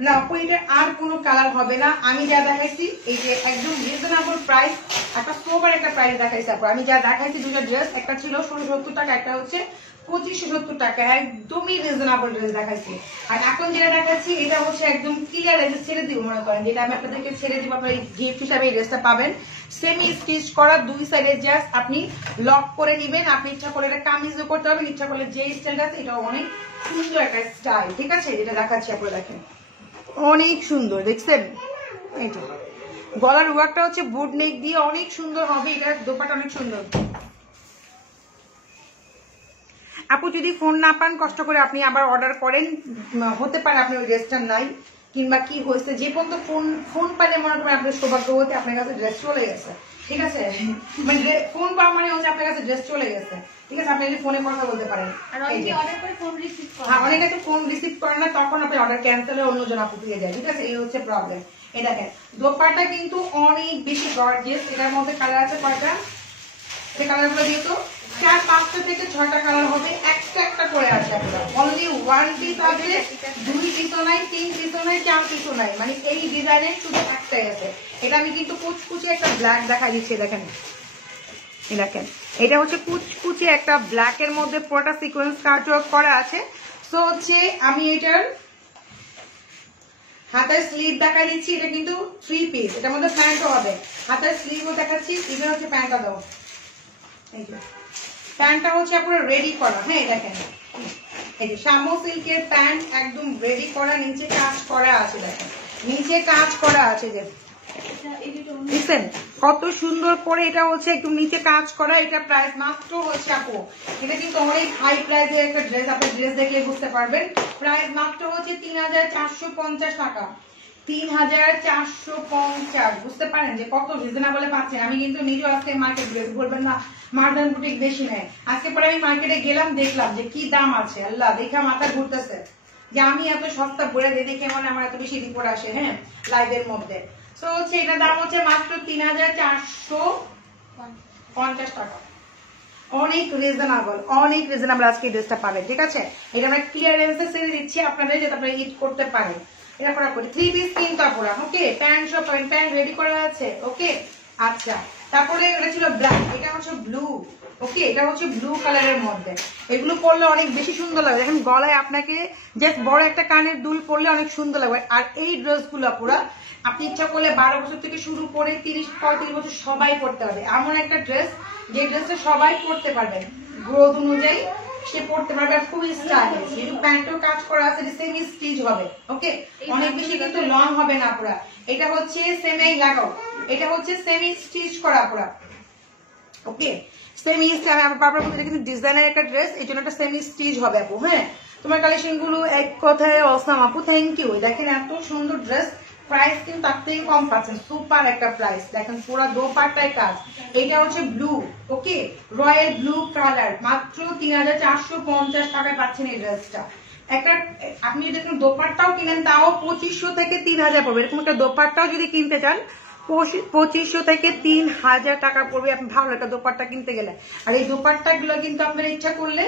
না আপু, এটা আর কোনো কালার হবে না। আমি যা দেখাইছি এই যে একদম রিজনেবল প্রাইস, একটা সোবার একটা প্রাইস দেখাইছি আপু। আমি যা দেখাইছি দুটো ড্রেস, একটা ছিল 1670 টাকা, একটা হচ্ছে 2570 টাকা, একদমই রিজনেবল ড্রেস দেখাইছি। আর এখন যেটা দেখাচ্ছি এটা হচ্ছে একদম ক্লিয়ার, ছেড়ে দিব, মনে করেন যেটা আমি আপনাদেরকে ছেড়ে দিব, আপনার গিফট হিসাবে এই ড্রেসটা পাবেন, সেমি স্টিচ করা, দুই সাইডে জাস্ট আপনি লক করে নিবেন। আপনি ইচ্ছা করলে এটা কামিজও করতে পারবেন, ইচ্ছা করলে যে স্টাইলটা আছে, এটা অনেক সুন্দর একটা স্টাইল, ঠিক আছে। যেটা দেখাচ্ছি আপনারা দেখেন অনেক সুন্দর, দেখছেন এইটা গলার ওয়ার্কটা হচ্ছে বুট নেক দিয়ে অনেক সুন্দর হবে, এটা দোপাট্টা অনেক সুন্দর। আপু যদি ফোন না পান কষ্ট করে আপনি আবার অর্ডার করেন, হতে পারে আপনি ওই ড্রেসটা নাই, কিংবা কি হয়েছে, যে পর্যন্ত ফোন পাইলে মনে করেন আপনার সৌভাগ্য হতে আপনার কাছে ড্রেস চলে গেছে, ঠিক আছে। মানে ফোন পাওয়া মানে হচ্ছে আপনার কাছে ড্রেস চলে গেছে, ঠিক আছে। আপনি যদি ফোনে কথা বলতে পারেন, অনেকে তো ফোন রিসিভ করে না, তখন আপনি অর্ডার ক্যান্সেল হয়ে অন্যজন আপু পেয়ে যায়, ঠিক আছে। এই হচ্ছে প্রবলেম। এই দেখেন দোপাট্টা কিন্তু অনেক বেশি গর্জিয়াস, এটার মধ্যে কালার আছে কয়টা, সেই কালারগুলো যেহেতু 4-5টা থেকে 6টা কালার হবে, একটা একটা করে আছে আপনার, অনলি 1 পিস আছে, 2 পিসও নাই, 3 পিসও নাই, 4 পিসও নাই, মানে এই ডিজাইনের শুধু একটাই আছে। এটা আমি কিন্তু কুচকুচে একটা ব্ল্যাক দেখা দিচ্ছি, দেখেন দেখেন এটা হচ্ছে কুচকুচে একটা ব্ল্যাক এর মধ্যে পুরোটা সিকোয়েন্স কাট ওয়ার্ক করা আছে। সো হচ্ছে আমি এটার হাতের স্লিভ দেখাই দিচ্ছি, এটা কিন্তু 3 পিস, এটার মধ্যে প্যান্টও হবে, হাতের স্লিভও দেখাচ্ছি, ইভেন হচ্ছে প্যান্টটা দাও, এই যে প্যান্টটা হচ্ছে পুরো রেডি করা। হ্যাঁ দেখেন এই যে শামু সিল্কের প্যান্ট একদম রেডি করা, নিচে কাজ করা আছে। দেখেন নিচে কাজ করা আছে যে বুঝছেন কত সুন্দর করে, এটা হচ্ছে একদম নিচে কাজ করা। এটা প্রাইস মাত্র হচ্ছে আপু, এটা কিন্তু অনেক হাই প্রাইসের একটা ড্রেস, আপনি ড্রেস দেখলে বুঝতে পারবেন। প্রাইস মাত্র হচ্ছে 3450 টাকা, 3450। বুঝতে পারেন যে কত রিজনেবলে পাচ্ছেন। আমি কিন্তু নিজেও আজকে মার্কেট ড্রেস বলবেন না মার্ডার্ন বুটিক বেশি নেয়, আজকে পরে আমি মার্কেটে গেলাম দেখলাম যে কি দাম আছে, আল্লাহ দেখে মাথা ঘুরতেছে যে আমি এত সস্তা বলে দিয়ে দেখে মানে আমার এত বেশি রিপোর্ট আসে। হ্যাঁ লাইভের মধ্যে তো হচ্ছে এটার দাম হচ্ছে মাত্র 3450 টাকা। অনেক রিজনেবল আজকে ড্রেসটা পাবেন। ঠিক আছে, এটা আমরা ক্লিয়ারেন্সে সেল দিচ্ছি আপনাদের, যাতে আপনারা ঈদ করতে পারেন। এটা পরা করি 3 পিস কিন্তু আপুরা। ওকে প্যান্ট সব পাবেন, প্যান্ট রেডি করা আছে। ওকে আচ্ছা, তারপরে এটা ছিল ব্ল্যাক, এটা হচ্ছে ব্লু। ওকে এটা হচ্ছে ব্লু কালারের মধ্যে, এগুলো পরলে অনেক বেশি সুন্দর লাগবে। দেখেন গলায় আপনাকে জাস্ট বড় একটা কানের দুল পরলে অনেক সুন্দর লাগবে। আর এই ড্রেসগুলো পুরা আপনি ইচ্ছা করলে 12 বছর থেকে শুরু করে 30-35 বছর সবাই পরতে পারবে। এমন একটা ড্রেস যে ড্রেসটা সবাই পরতে পারবেন, গ্রোথ অনুযায়ী সে পড়তে পারবে, খুবই স্টাইলিশ। যেহেতু প্যান্টও কাজ করা আছে, সেমি স্টিচ হবে। ওকে অনেক বেশি কিন্তু লং হবে না পুরা। এটা হচ্ছে সেমি লাগাও, এটা হচ্ছে সেমি স্টিচ করা পুরা। ওকে সেমি কিন্তু ডিজাইনের একটা ড্রেস, এই জন্য একটা সেমি স্টিচ হবে আপু। হ্যাঁ তোমার কালেকশন গুলো এক কথায় অসাম আপু, থ্যাংক ইউ। দেখেন এত সুন্দর ড্রেস, প্রাইস কিন্তু তার থেকে কম পাচ্ছেন, সুপার একটা প্রাইস। দেখেন পুরো দোপাট্টায় কাজ, এটা হচ্ছে ব্লু। ওকে রয়্যাল ব্লু কালার, মাত্র 3450 টাকায় পাচ্ছেন এই ড্রেসটা। একটা আপনি যদি দোপাট্টাও কিনেন তাও 2500 থেকে 3000 পড়বে। এরকম একটা দোপাট্টাও যদি কিনতে চান 2500 থেকে 3000 টাকা পড়বে আপনি ভালো একটা দোপাট্টা কিনতে গেলে। আর এই দোপাট্টা গুলো কিন্তু আপনার ইচ্ছা করলে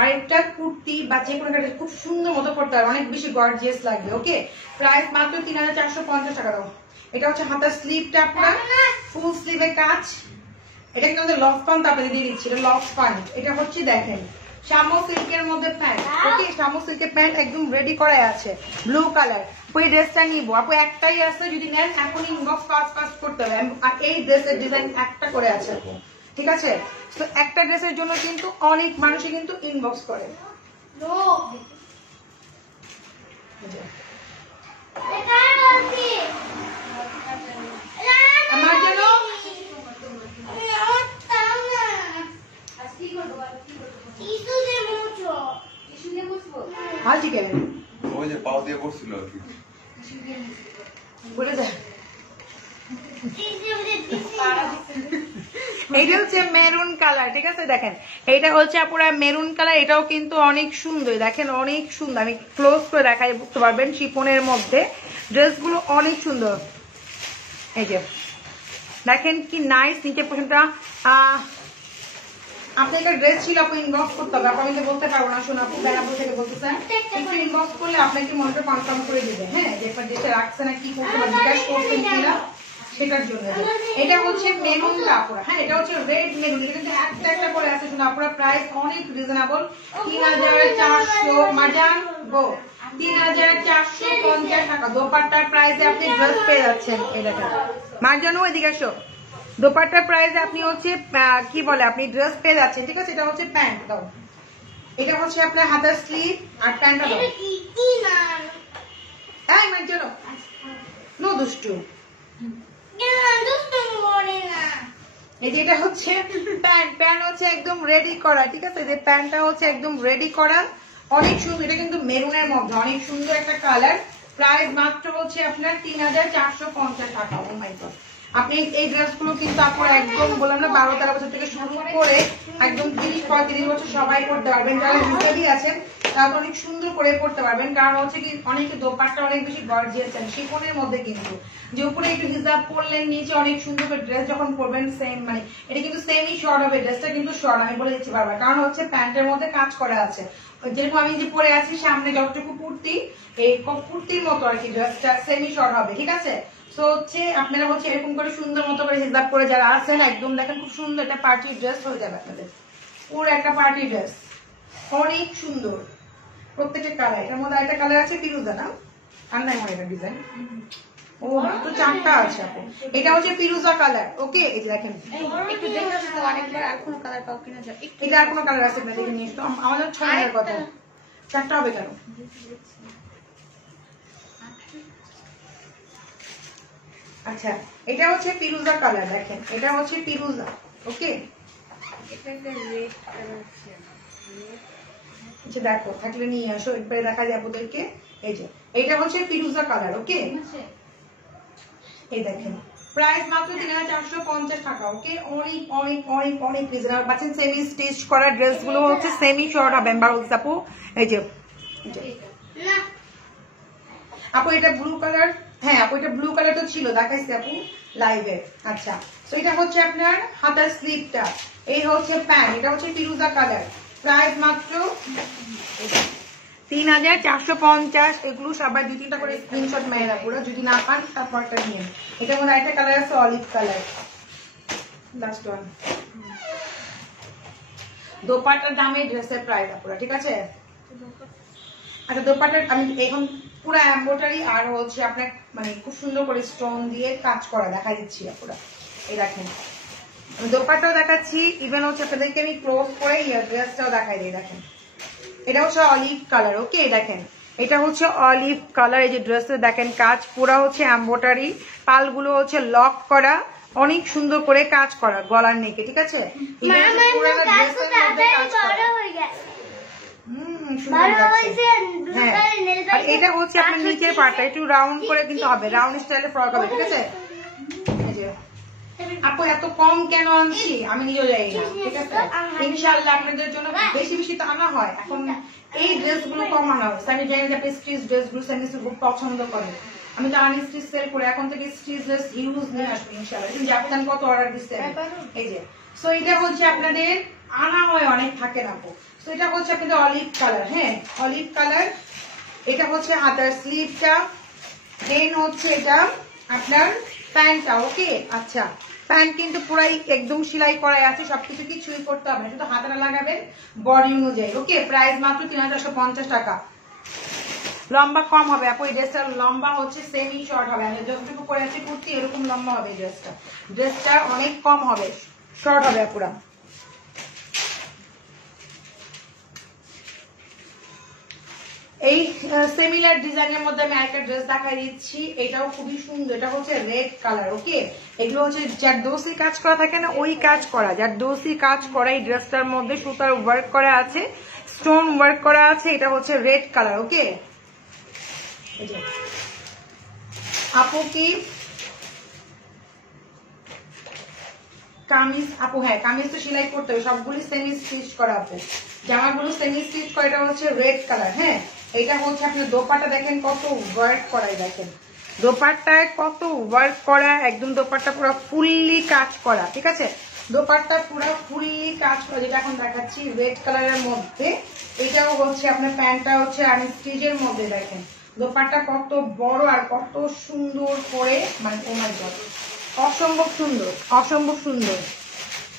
আরেকটা কুর্তি বা যে কোনো একটা খুব সুন্দর মতো করতে হবে, অনেক বেশি গর্জিয়াস লাগবে। ওকে প্রাইস মাত্র 3450 টাকা দাও। এটা হচ্ছে হাতার স্লিভটা আপনার ফুল স্লিভে কাজ, এটা কিন্তু আমাদের লফ পান আপনাদের দিয়ে দিচ্ছি, এটা লফ পান। এটা হচ্ছে দেখেন শামু সিল্কের মধ্যে প্যান্ট। ওকে শামু সিল্কের প্যান্ট একদম রেডি করা আছে, ব্লু কালার। ওই ড্রেসটা নিবো আপু, একটাই আছে, যদি নেন এখন ইনবক্স কাজ করতে হবে। আর এই ড্রেসের ডিজাইন একটা করে আছে আপু, ঠিক আছে। তো একটা ড্রেসের জন্য কিন্তু অনেক মানুষই কিন্তু ইনবক্স করে। আমার জন্য হাজি কেন ওই যে পাও দিয়ে করছিল আর কি বলে যায়। এইটা হচ্ছে মেরুন কালার, ঠিক আছে। দেখেন এইটা হচ্ছে পুরো মেরুন কালার, এটাও কিন্তু অনেক সুন্দর। দেখেন অনেক সুন্দর, আমি ক্লোজ করে দেখাই বুঝতে পারবেন। শিফনের মধ্যে ড্রেসগুলো অনেক সুন্দর। এই যে দেখেন কি নাইস, নিচে পর্যন্ত আপনি একটা ড্রেস ছিল আপনি ইনবক্স করতে হবে। আমি তো বলতে পারবো না, শোনা আপু বেড়াবো থেকে বলতেছেন, একটু ইনবক্স করলে আপনাকে মনটা কনফার্ম করে দেবে। হ্যাঁ যে যেটা রাখছে না কি করতে পারবে, জিজ্ঞাস করছেন কিনা সেটার জন্য। এটা হচ্ছে মেরুন কাপড়। হ্যাঁ এটা হচ্ছে রেড মেরুন, এটা কিন্তু একটা একটা করে আছে। শুনে আপনার প্রাইস অনেক রিজনেবল, 3400 মাজান গো 3450 টাকা। দোপাট্টার প্রাইসে আপনি ড্রেস পেয়ে যাচ্ছেন। এটা মার্জানো এদিকে আসো, দোপাট্টার প্রাইসে আপনি হচ্ছে কি বলে আপনি ড্রেস পেয়ে যাচ্ছেন, ঠিক আছে। এটা হচ্ছে প্যান্ট দাও, এটা হচ্ছে আপনার হাতার স্লিভ আর প্যান্টটা দাও। এই মার্জানো নো দুষ্টু। এই যে এটা হচ্ছে প্যান্ট, প্যান্ট হচ্ছে একদম রেডি করা, ঠিক আছে। যে প্যান্টটা হচ্ছে একদম রেডি করা, অনেক সুন্দর। এটা কিন্তু মেরুনের মধ্যে অনেক সুন্দর একটা কালার। প্রাইস মাত্র হচ্ছে আপনার 3450 টাকা। ও মাই গড, আপনি এই ড্রেসগুলো কিন্তু আপনার একদম বললাম না 12-13 বছর থেকে শুরু করে একদম 30-35 বছর সবাই পড়তে পারবেন। যারা হিজাবি আছেন তারা তো অনেক সুন্দর করে পড়তে পারবেন, কারণ হচ্ছে কি অনেকে দোপাট্টা অনেক বেশি গর্জিয়াস চান শিফনের মধ্যে, কিন্তু যে উপরে একটু হিজাব পরলেন নিচে অনেক সুন্দর করে ড্রেস যখন পরবেন সেম মানে এটা কিন্তু সেমই শর্ট হবে। ড্রেসটা কিন্তু শর্ট, আমি বলে দিচ্ছি বারবার, কারণ হচ্ছে প্যান্টের মধ্যে কাজ করা আছে। যেরকম আমি যে পরে আছি সামনে যতটুকু কুর্তি, এই কুর্তির মতো আর কি ড্রেসটা সেমি শর্ট হবে, ঠিক আছে। তো হচ্ছে আপনারা হচ্ছে এরকম করে সুন্দর মতো করে হিজাব করে যারা আছেন একদম দেখেন খুব সুন্দর একটা পার্টি ড্রেস হয়ে যাবে আপনাদের, পুরো একটা পার্টি ড্রেস অনেক সুন্দর। প্রত্যেকটা কালার, এটার মধ্যে একটা কালার আছে ফিরোজা না, আর নাই মনে একটা ডিজাইন ও তো 4টা আছে আপু। এটা হচ্ছে ফিরোজা কালার, ওকে। এই যে দেখেন, একটু দেখে আসো তো আরেকবার, আর কোনো কালার পাও কিনা যা। এটা আর কোনো কালার আছে কিনা দেখে নিয়ে এসো। আমাদের 6 কত, 4টা হবে কেন? আচ্ছা, এটা হচ্ছে ফিরোজা কালার, দেখেন এটা হচ্ছে ফিরোজা, ওকে। এটা একটা রেড কালার আছে। আচ্ছা দেখো, থাকলে নিয়ে আসো, একবারে দেখা যায় আপনাদেরকে। এই যে এটা হচ্ছে ফিরোজা কালার, ওকে। এই দেখেন, প্রাইস মাত্র 3450 টাকা, ওকে। অনেক অনেক অনেক অনেক রিজনেবল পাচ্ছেন। সেমি স্টিচ করা ড্রেস গুলো হচ্ছে সেমি শর্ট হবে, আপু। এই যে না আপু এটা ব্লু কালার, হ্যাঁ আপু এটা ব্লু কালার তো ছিল, দেখাইছি আপু লাইভে। আচ্ছা, তো এটা হচ্ছে আপনার হাতার স্লিভটা, এই হচ্ছে প্যান্ট, এটা হচ্ছে ফিরোজা কালার, প্রাইস মাত্র 3450। এগুলো সবাই 2-3টা করে স্ক্রিনশট মেয়েরা পুরো, যদি না পান তারপর একটা নিয়ে। এটার মধ্যে একটা কালার আছে অলিভ কালার, লাস্ট ওয়ান। দোপাট্টার দামে ড্রেসের প্রাইস আপুরা, ঠিক আছে। আচ্ছা, দোপাট্টার আমি এখন পুরো এমব্রয়ডারি আর হচ্ছে আপনার মানে খুব সুন্দর করে স্টোন দিয়ে কাজ করা দেখা দিচ্ছি আপুরা। এই দেখেন, আমি দোপাট্টাও দেখাচ্ছি, ইভেন হচ্ছে আপনাদেরকে আমি ক্লোজ করে ড্রেসটাও দেখাই দিই। দেখেন, এটা হচ্ছে অলিভ কালার, ওকে। দেখেন, এটা হচ্ছে অলিভ কালার। এই যে ড্রেসে দেখেন কাজ পুরা হচ্ছে এমব্রয়ডারি, পালগুলো হচ্ছে লক করা, অনেক সুন্দর করে কাজ করা গলার নেকে, ঠিক আছে। এটা হচ্ছে আপনার নিচের পার্টটা একটু রাউন্ড করে কিন্তু হবে, রাউন্ড স্টাইলে ফ্রক হবে, ঠিক আছে। আপু এত কম কেন আনছি আমি নিজেও জানি না, ঠিক আছে। ইনশাআল্লাহ আপনাদের জন্য বেশি বেশি তো আনা হয়। এখন এই ড্রেস গুলো কম আনা হয়, আমি জানি যে আপনি স্টিচ ড্রেস গুলো খুব পছন্দ করেন। আমি তো আনস্টিচ সেল করে, এখন থেকে স্টিচ ড্রেস ইউজ নিয়ে আসবো ইনশাআল্লাহ। কিন্তু আপনার কত অর্ডার দিচ্ছে, এই যে। সো এটা হচ্ছে আপনাদের আনা হয় অনেক, থাকে না আপু। সো এটা হচ্ছে আপনাদের অলিভ কালার, হ্যাঁ অলিভ কালার। এটা হচ্ছে হাতার স্লিভটা, দেন হচ্ছে এটা আপনার প্যান্টটা, ওকে। আচ্ছা, প্যান্ট কিন্তু পুরাই একদম সেলাই করাই আছে, সবকিছু কিছুই করতে হবে না, শুধু হাতাটা লাগাবেন বডি অনুযায়ী, ওকে। প্রাইস মাত্র 3450 টাকা। লম্বা কম হবে আপু, এই ড্রেসটার লম্বা হচ্ছে সেমি শর্ট হবে, আমি যতটুকু পরে আছি কুর্তি এরকম লম্বা হবে ড্রেসটা। ড্রেসটা অনেক কম হবে, শর্ট হবে পুরা। এই সিমিলার ডিজাইনের মধ্যে আমি একটা ড্রেস দেখাই দিচ্ছি, এটাও খুবই সুন্দর। এটা হচ্ছে রেড কালার, ওকে। এগুলো হচ্ছে জারদৌসি কাজ করা থাকে না, ওই কাজ করা, জারদৌসি কাজ করা। এই ড্রেসটার মধ্যে সুতার ওয়ার্ক করা আছে, স্টোন ওয়ার্ক করা আছে। এটা হচ্ছে রেড কালার, ওকে। আপু কি কামিজ, আপু হ্যাঁ কামিজ তো সেলাই করতে হবে, সবগুলি সেমি স্টিচ করা আপু, জামাগুলো সেমি স্টিচ করা। এটা হচ্ছে রেড কালার, হ্যাঁ। এটা হচ্ছে আপনার দোপাট্টা দেখেন কত ওয়ার্ক করাই, দেখেন দোপাট্টায় কত ওয়ার্ক করা, একদম দোপাট্টা পুরো ফুললি কাজ করা, ঠিক আছে। দোপাট্টা পুরো ফুললি কাজ করা, যেটা এখন দেখাচ্ছি রেড কালারের মধ্যে। এটাও হচ্ছে আপনার প্যান্টটা হচ্ছে আমি স্টিচের মধ্যে, দেখেন দোপাট্টা কত বড় আর কত সুন্দর করে, মানে ও মাই গড অসম্ভব সুন্দর, অসম্ভব সুন্দর,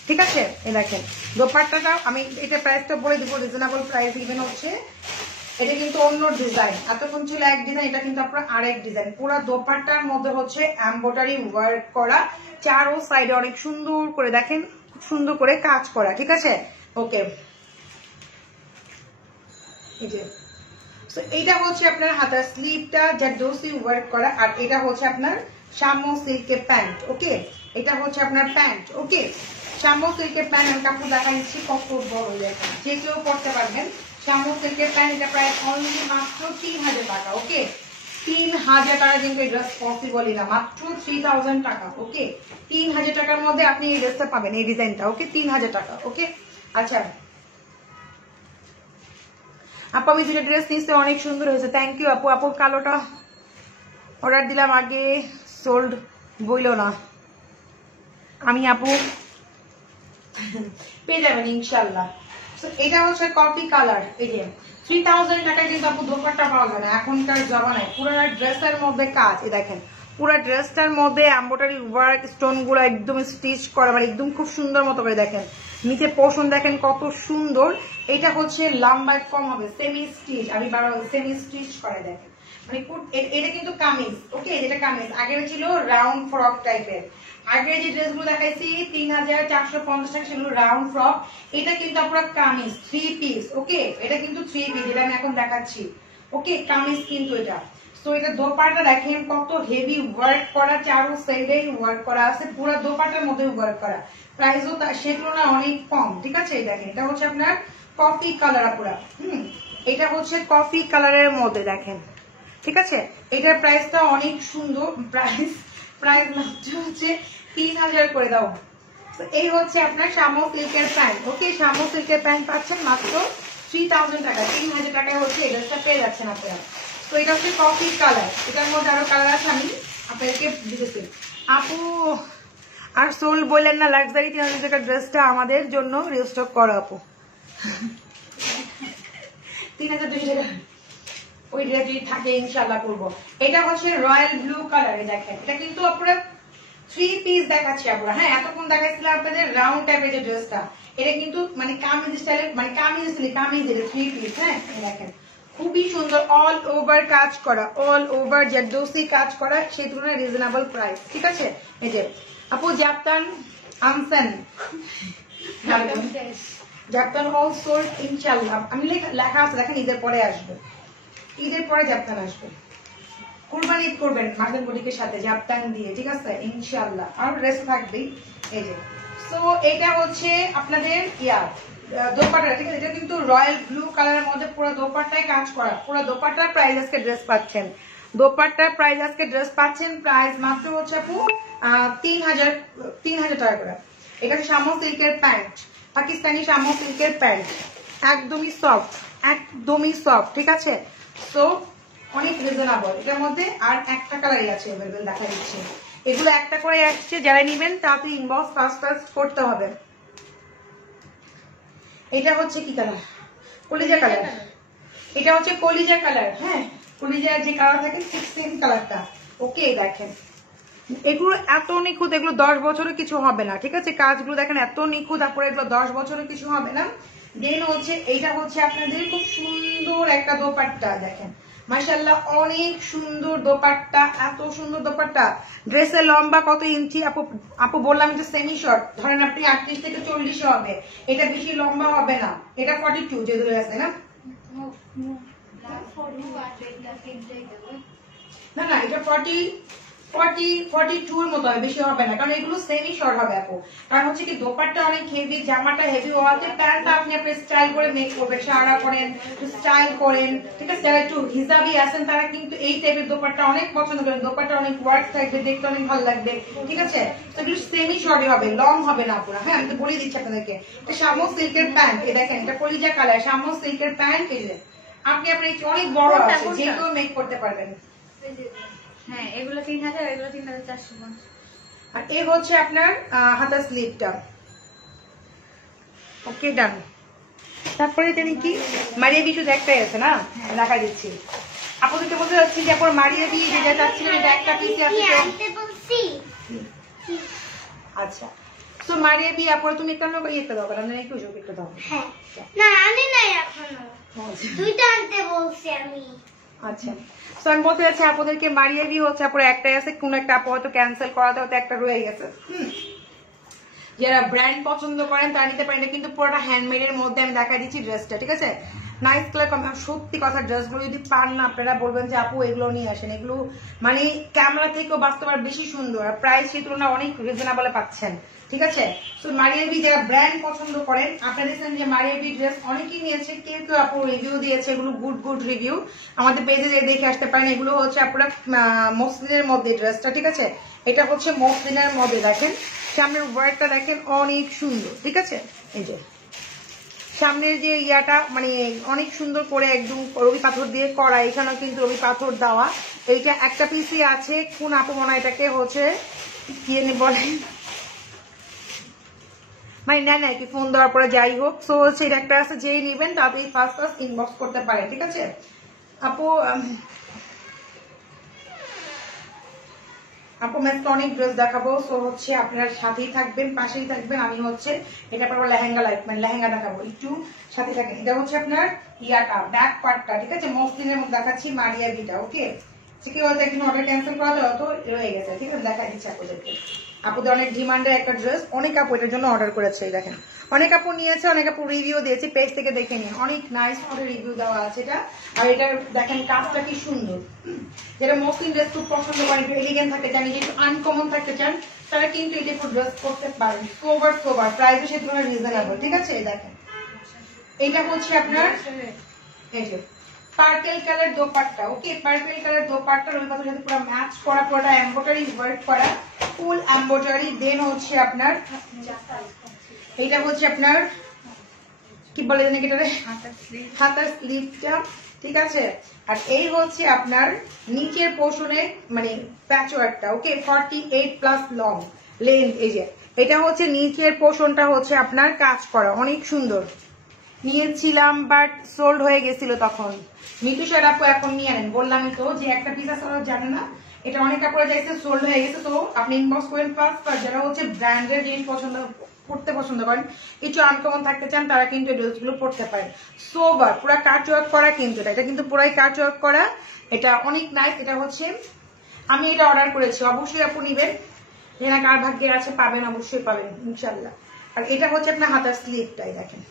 ঠিক আছে। এই দেখেন দোপাট্টাটা আমি এটা প্রাইসটা বলে দিব, রিজনেবল প্রাইস। ইভেন হচ্ছে এটা কিন্তু অন্য ডিজাইন, এতক্ষণ ছিল এক ডিজাইন, এটা কিন্তু আপনার আরেক ডিজাইন। পুরো দোপাট্টার মধ্যে হচ্ছে এমব্রয়ডারি ওয়ার্ক করা, চারো সাইডে অনেক সুন্দর করে দেখেন, খুব সুন্দর করে কাজ করা, ঠিক আছে, ওকে। এই যে এইটা হচ্ছে আপনার হাতার স্লিভটা জারদৌসি ওয়ার্ক করা, আর এটা হচ্ছে আপনার শামো সিল্কের প্যান্ট, ওকে। এটা হচ্ছে আপনার প্যান্ট, ওকে। শামো সিল্কের প্যান্ট আমি কাপড় দেখা দিচ্ছি কত বড়, দেখেন যে কেউ পড়তে পারবেন। শামো সিল্কের প্যান্ট, এটা প্রায় অনলি মাত্র 3000 টাকা, ওকে। 3000 টাকা কিন্তু এই ড্রেস পসিবলই না, মাত্র 3000 টাকা, ওকে। 3000 টাকার মধ্যে আপনি এই ড্রেসটা পাবেন, এই ডিজাইনটা, ওকে। 3000 টাকা, ওকে। আচ্ছা আপু আমি যেটা ড্রেস নিচ্ছে অনেক সুন্দর হয়েছে, থ্যাংক ইউ আপু। আপুর কালোটা অর্ডার দিলাম আগে, সোল্ড বইল না, আমি আপু পেয়ে যাবেন ইনশাল্লাহ। এটা হচ্ছে কফি কালার, এই যে 3000 টাকায় কিন্তু আপু দোপাট্টা পাওয়া যায় না এখনকার জমানায়। পুরো ড্রেসের মধ্যে কাজ, এই দেখেন পুরো ড্রেসটার মধ্যে এমব্রয়ডারি ওয়ার্ক, স্টোন গুলো একদম স্টিচ করা, মানে একদম খুব সুন্দর মতো করে দেখেন। নিচে পোর্শন দেখেন কত সুন্দর। এটা হচ্ছে লম্বায় কম হবে, সেমি স্টিচ, আমি সেমি স্টিচ করে দেখেন মানে এটা কিন্তু কামিজ, ওকে, যেটা কামিজ। আগের ছিল রাউন্ড ফ্রক টাইপের। আগে যে ড্রেসগুলো দেখাইছি 3450 টাকা, সেগুলো রাউন্ড ফ্রক। এটা কিন্তু আপনারা কামিজ 3 পিস, ওকে, এটা কিন্তু 3 পিস, যেটা আমি এখন দেখাচ্ছি, ওকে, কামিজ কিন্তু এটা। তো এটা দোপাট্টা দেখেন কত হেভি ওয়ার্ক করা, চারো সাইডে ওয়ার্ক করা আছে, পুরো দোপাট্টার মধ্যে ওয়ার্ক করা। প্রাইসও সে তুলনায় অনেক কম, ঠিক আছে। দেখেন এটা হচ্ছে আপনার কফি কালার পুরা, এটা হচ্ছে কফি কালারের মধ্যে দেখেন, ঠিক আছে। এটার প্রাইসটা অনেক সুন্দর, প্রাইস হচ্ছে 3000 করে দাও। এই হচ্ছে আপনার শামো সিল্কের প্যান্ট, ওকে, শামো সিল্কের প্যান্ট পাচ্ছেন মাত্র 3000 টাকা, 3000 টাকায় হচ্ছে এই ড্রেসটা পেয়ে যাচ্ছেন আপনারা। তো এটা হচ্ছে কফি কালার, এটার মধ্যে আরো কালার আছে, আমি আপনাদেরকে দিতেছি। আপু আর সোল বললেন না লাক্সারি 3000 টাকার ড্রেসটা আমাদের জন্য রিস্টক করো আপু। 3200 টাকা ওই ড্রেসটি থাকে, ইনশাআল্লাহ করবো। এটা হচ্ছে রয়্যাল ব্লু কালারে, দেখেন এটা কিন্তু আপনারা 3 পিস দেখাচ্ছি আপনারা, হ্যাঁ, এতক্ষণ দেখাচ্ছিলাম আপনাদের রাউন্ড টাইপের যে ড্রেসটা, এটা কিন্তু মানে কামিজ স্টাইলের, মানে কামিজ 3 পিস, হ্যাঁ, দেখেন খুবই সুন্দর, অল ওভার কাজ করা, অল ওভার জারদোসি কাজ করা, সেই তুলনায় রিজনেবল প্রাইস, ঠিক আছে। এই যে আপু জাপান আমসান জাপান অল সোল্ড ইনশাআল্লাহ, আমি লেখা আছে দেখেন, ঈদের পরে আসবে, ঈদের পরে জাপান আসবে, কুরবানি ঈদ করবেন মার্কেট বুটিকের সাথে জাপান দিয়ে, ঠিক আছে, ইনশাআল্লাহ। আর ড্রেস থাকবেই। এই যে সো এটা হচ্ছে আপনাদের দোপাট্টা, ঠিক আছে, এটা কিন্তু রয়্যাল ব্লু কালারের মধ্যে পুরো দোপাট্টায় কাজ করা, পুরো দোপাট্টার প্রাইস আজকে ড্রেস পাচ্ছেন, দোপাট্টার প্রাইস আজকে ড্রেস পাচ্ছেন, প্রাইস মাত্র হচ্ছে আপু 3000 টাকা করে। এটা হচ্ছে শামো সিল্কের প্যান্ট, পাকিস্তানি শামো সিল্কের প্যান্ট, একদমই সফট, একদমই সফট, ঠিক আছে। তো অনেক রিজনেবল এটার মধ্যে। আর একটা কালারই আছে अवेलेबल, দেখা দিচ্ছে, এগুলো একটা করে আসছে, যারা নেবেন তাতে ইনবক্স ফার্স্ট করতে হবে। এটা হচ্ছে কি কালার, কলিজা কালার, এটা হচ্ছে কলিজা কালার, হ্যাঁ, কলিজার যে কালার থাকে ঠিক সেম কালারটা, ওকে। দেখেন এগুলো এত নিখুঁত, এগুলো 10 বছরে কিছু হবে না, ঠিক আছে, কাজগুলো দেখেন এত নিখুঁত, তারপরে এগুলো 10 বছরে কিছু হবে না। দেন হচ্ছে এইটা হচ্ছে আপনাদের খুব সুন্দর একটা দোপাট্টা, দেখেন মাশাআল্লাহ অনেক সুন্দর দোপাট্টা, এত সুন্দর দোপাট্টা। ড্রেসের লম্বা কত ইঞ্চি আপু বললাম, এটা সেমি শর্ট, ধরেন আপনি 38 থেকে 40 হবে, এটা বেশি লম্বা হবে না, এটা 42 যে ধরে আছে না, না না, এটা 42 এর মতো হবে, বেশি হবে না, কারণ এগুলো সেমি শর্ট হবে আপু। কারণ হচ্ছে কি দোপাট্টা অনেক হেভি, জামাটা হেভি হওয়াতে প্যান্টটা আপনি আপনার স্টাইল করে মেক করবেন, সারা করেন, স্টাইল করেন, ঠিক আছে। যারা একটু হিসাবি আছেন তারা কিন্তু এই টাইপের দোপাট্টা অনেক পছন্দ করেন, দোপাট্টা অনেক ওয়ার্ক থাকবে, দেখতে অনেক ভালো লাগবে, ঠিক আছে। তো এগুলো সেমি শর্টই হবে, লং হবে না পুরো, হ্যাঁ, আমি তো বলে দিচ্ছি আপনাদেরকে। এটা শামো সিল্কের প্যান্ট, এই দেখেন এটা কলিজা কালার শামো সিল্কের প্যান্ট, এই যে আপনি আপনার অনেক বড় আছে, যে কেউ মেক করতে পারবেন। হ্যাঁ, এগুলো 3000, এগুলো 3450। আর এই হচ্ছে আপনার হাতা স্লিভটা, ওকে, ডান। তারপরে জানি কি মারিয়া বি শুধু একটাই আছে না, দেখা দিচ্ছি আপাতত বলতে যাচ্ছি যে আপনার মারিয়া বি যেটা চাচ্ছিলেন এটা একটা পিসি আছে। আচ্ছা, তো মারিয়া বি আপনার তুমি একটা লোক ইয়েটা দাও, কারণ আমি একটু যোগ একটা দাও। হ্যাঁ, না আনি নাই এখনো, দুইটা আনতে বলছি আমি। আচ্ছা, তো আমি বলতে চাচ্ছি আপনাদেরকে মারিয়া বি হচ্ছে আপনার একটাই আছে, কোন একটা আপু হয়তো ক্যান্সেল করাতে হয়তো একটা রয়ে গেছে। যারা ব্র্যান্ড পছন্দ করেন তারা নিতে পারেন, কিন্তু পুরোটা হ্যান্ডমেডের মধ্যে আমি দেখা দিচ্ছি ড্রেসটা, ঠিক আছে। নাইস কালার কম, সত্যি কথা ড্রেসগুলো যদি পান না আপনারা বলবেন যে আপু এগুলো নিয়ে আসেন, এগুলো মানে ক্যামেরা থেকেও বাস্তব আর বেশি সুন্দর, আর প্রাইস সেই তুলনায় অনেক রিজনেবল পাচ্ছেন, ঠিক আছে। তো মারিয়া বি যারা ব্র্যান্ড পছন্দ করেন, আপনারা দেখছেন যে মারিয়া বি ড্রেস অনেকেই নিয়েছে, কেউ কেউ আপু রিভিউ দিয়েছে, এগুলো গুড রিভিউ, আমাদের পেজে দেখে আসতে পারেন। এগুলো হচ্ছে আপনারা মসলিনের মধ্যে ড্রেসটা, ঠিক আছে, এটা হচ্ছে মসলিনের মধ্যে, দেখেন সামনের ওয়ার্কটা দেখেন অনেক সুন্দর, ঠিক আছে। এই যে সামনের যে ইয়াটা মানে অনেক সুন্দর করে একদম রবি পাথর দিয়ে করা, এখানেও কিন্তু রবি পাথর দেওয়া। এইটা একটা পিসি আছে, কোন আপু মনে হয় এটাকে হচ্ছে কি বলে, মানে নেয় না কি ফোন দেওয়ার পরে, যাই হোক। সো হচ্ছে এটা একটা আছে, যেই নিবেন তাতেই ফার্স্ট ইনবক্স করতে পারেন, ঠিক আছে আপু। আপু ম্যাচটা অনেক ড্রেস দেখাবো, সো হচ্ছে আপনারা সাথেই থাকবেন, পাশেই থাকবেন। আমি হচ্ছে এটা পর লেহেঙ্গা মানে লেহেঙ্গা দেখাবো, একটু সাথে থাকেন। এটা হচ্ছে আপনার ইয়াটা ব্যাক পার্টটা, ঠিক আছে, মসলিনের মধ্যে দেখাচ্ছি মারিয়া বিটা। ওকে, কি বলতে এখন অর্ডার ক্যান্সেল করা যায় তো রয়ে গেছে, ঠিক আছে, দেখা দিচ্ছি আপনাদেরকে। আপুদের অনেক ডিমান্ডের একটা ড্রেস, অনেক আপু এটার জন্য অর্ডার করেছে। দেখেন অনেক আপু নিয়েছে, অনেক আপু রিভিউ দিয়েছে, পেজ থেকে দেখে নিন, অনেক নাইস করে রিভিউ দেওয়া আছে এটা। আর এটার দেখেন কাজটা কি সুন্দর, যেটা মসলিন ড্রেস খুব পছন্দ করেন, একটু এলিগেন্ট থাকতে চান, একটু আনকমন থাকতে চান, তারা কিন্তু এটা একটু ড্রেস করতে পারেন। সোবার প্রাইসও সে তুলনায় রিজনেবল, ঠিক আছে। দেখেন এটা হচ্ছে আপনার এই যে পার্পল কালার দোপাট্টা। ওকে, পার্পল কালার দোপাট্টা ওই কথার সাথে পুরো ম্যাচ করা, পুরোটা এমব্রয়ডারি ওয়ার্ক করা, ফুল এমব্রয়ডারি। দেন হচ্ছে আপনার এটা হচ্ছে আপনার কি বলে জানেন এটারে, হাতার স্লিভটা, ঠিক আছে। আর এই হচ্ছে আপনার নিচের পোর্শনে মানে প্যাচওয়ার্কটা। ওকে, 48+ লং লেন্থ। এই যে এটা হচ্ছে নিচের পোর্শনটা হচ্ছে আপনার কাজ করা, অনেক সুন্দর। নিয়েছিলাম বাট সোল্ড হয়ে গেছিল তখন। মিটু স্যার আপু এখন নিয়ে আনেন, বললামই তো যে একটা পিস আছে জানে না, এটা অনেক কাপড়ে যাইছে, সোল্ড হয়ে গেছে। তো আপনি ইনবক্স করেন ফার্স্ট, যারা হচ্ছে ব্র্যান্ডের জিনিস পড়তে পছন্দ করেন, কিছু আনকমন থাকতে চান, তারা কিন্তু এই ড্রেসগুলো পড়তে পারেন। সোবার পুরা কাট ওয়ার্ক করা, কিন্তু এটা কিন্তু পুরাই কাট ওয়ার্ক করা, এটা অনেক নাইস। এটা হচ্ছে আমি এটা অর্ডার করেছি, অবশ্যই আপু নিবেন, যেটা কার ভাগ্যে আছে পাবেন, অবশ্যই পাবেন ইনশাল্লাহ। আর এটা হচ্ছে আপনার হাতার স্লিভটাই, দেখেন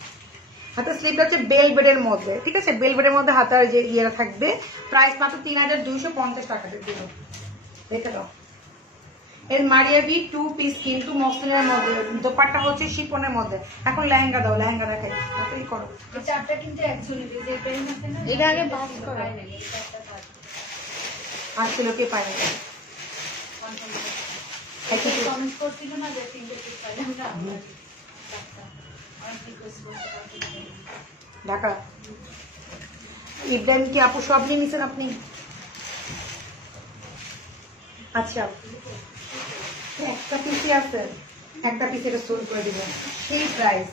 হাতের স্লিভটা হচ্ছে বেলভেটের মধ্যে, ঠিক আছে, বেলভেটের মধ্যে হাতার যে ইয়েরা থাকবে। প্রাইস মাত্র 3250 টাকাতে দিল। দেখে দাও, এর মারিয়াবি 2 পিস কিন্তু মসলিনের মধ্যে, দোপাট্টা হচ্ছে শিফনের মধ্যে। এখন লেহেঙ্গা দাও, লেহেঙ্গা দেখাই, তাড়াতাড়ি করো। চারটা কিন্তু একচুয়ালি এটা আগে বাস করো। আসছিল কে পায় না, কমেন্ট করছিল না যে 3 পিস পাইলাম না, অনেক রিকোয়েস্ট করছে। ঢাকা ইব্রাহিম কি আপু সব নিয়ে নিছেন আপনি? আচ্ছা, একটা পিসই আছে, একটা পিস এটা সোল্ড করে দিবেন, সেই প্রাইস।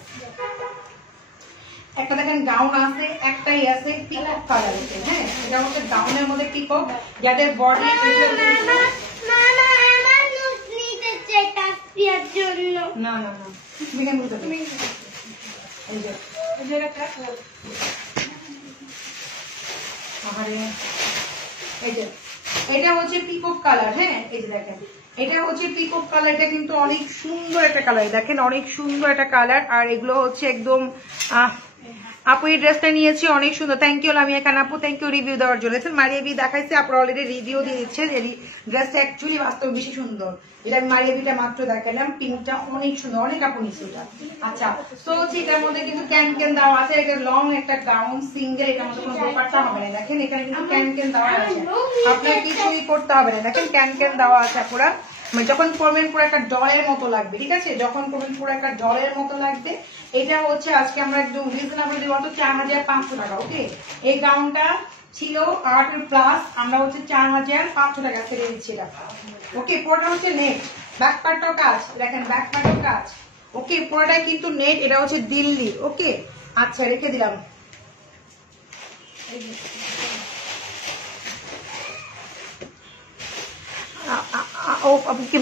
একটা দেখেন গাউন আছে, একটাই আছে পিকক কালার আছে। হ্যাঁ, এটা হচ্ছে গাউনের মধ্যে পিকক, যাদের বডি না না না মিডিয়াম বুঝতে এই যে এই যে এটা হচ্ছে পিকক কালার। হ্যাঁ, এই যে দেখেন এটা হচ্ছে পিকক কালার, এটা কিন্তু অনেক সুন্দর একটা কালার, দেখেন অনেক সুন্দর একটা কালার। আর এগুলো হচ্ছে একদম আপু এই ড্রেসটা নিয়েছি, অনেক সুন্দর। থ্যাংক ইউ লামিয়া খান আপু, থ্যাংক ইউ রিভিউ দেওয়ার জন্য। মারিয়াবি দেখাইছে, আপু অলরেডি রিভিউ দিয়ে দিচ্ছে, ড্রেসটা অ্যাকচুয়ালি বাস্তবে বেশি সুন্দর। এটা আমি মারিয়াবিটা মাত্র দেখালাম, পিঙ্কটা অনেক সুন্দর, অনেক আপু নিচ্ছে এটা। আচ্ছা, তো হচ্ছে এটার মধ্যে কিন্তু ক্যান দেওয়া আছে, এটা লং একটা গাউন সিঙ্গেল, এটার মধ্যে কোনো দোপাট্টা হবে না। দেখেন এখানে কিন্তু ক্যান দেওয়া আছে, আপনার কিছুই করতে হবে না। দেখেন ক্যান দেওয়া আছে পুরা, মানে যখন পরবেন পুরো একটা ডলের মতো লাগবে, ঠিক আছে, যখন পরবেন পুরো একটা ডলের মতো লাগবে। এটা হচ্ছে আজকে আমরা একদম রিজনেবল দিব 4500 টাকা। ওকে, এই গাউনটা ছিল 8+, আমরা হচ্ছে 4500 টাকা ছেড়ে দিচ্ছি এটা। ওকে, পুরোটা হচ্ছে নেট, ব্যাক পার্টটাও কাজ, দেখেন ব্যাক পার্টটাও কাজ। ওকে, পুরোটাই কিন্তু নেট, এটা হচ্ছে দিল্লি। ওকে, আচ্ছা রেখে দিলাম।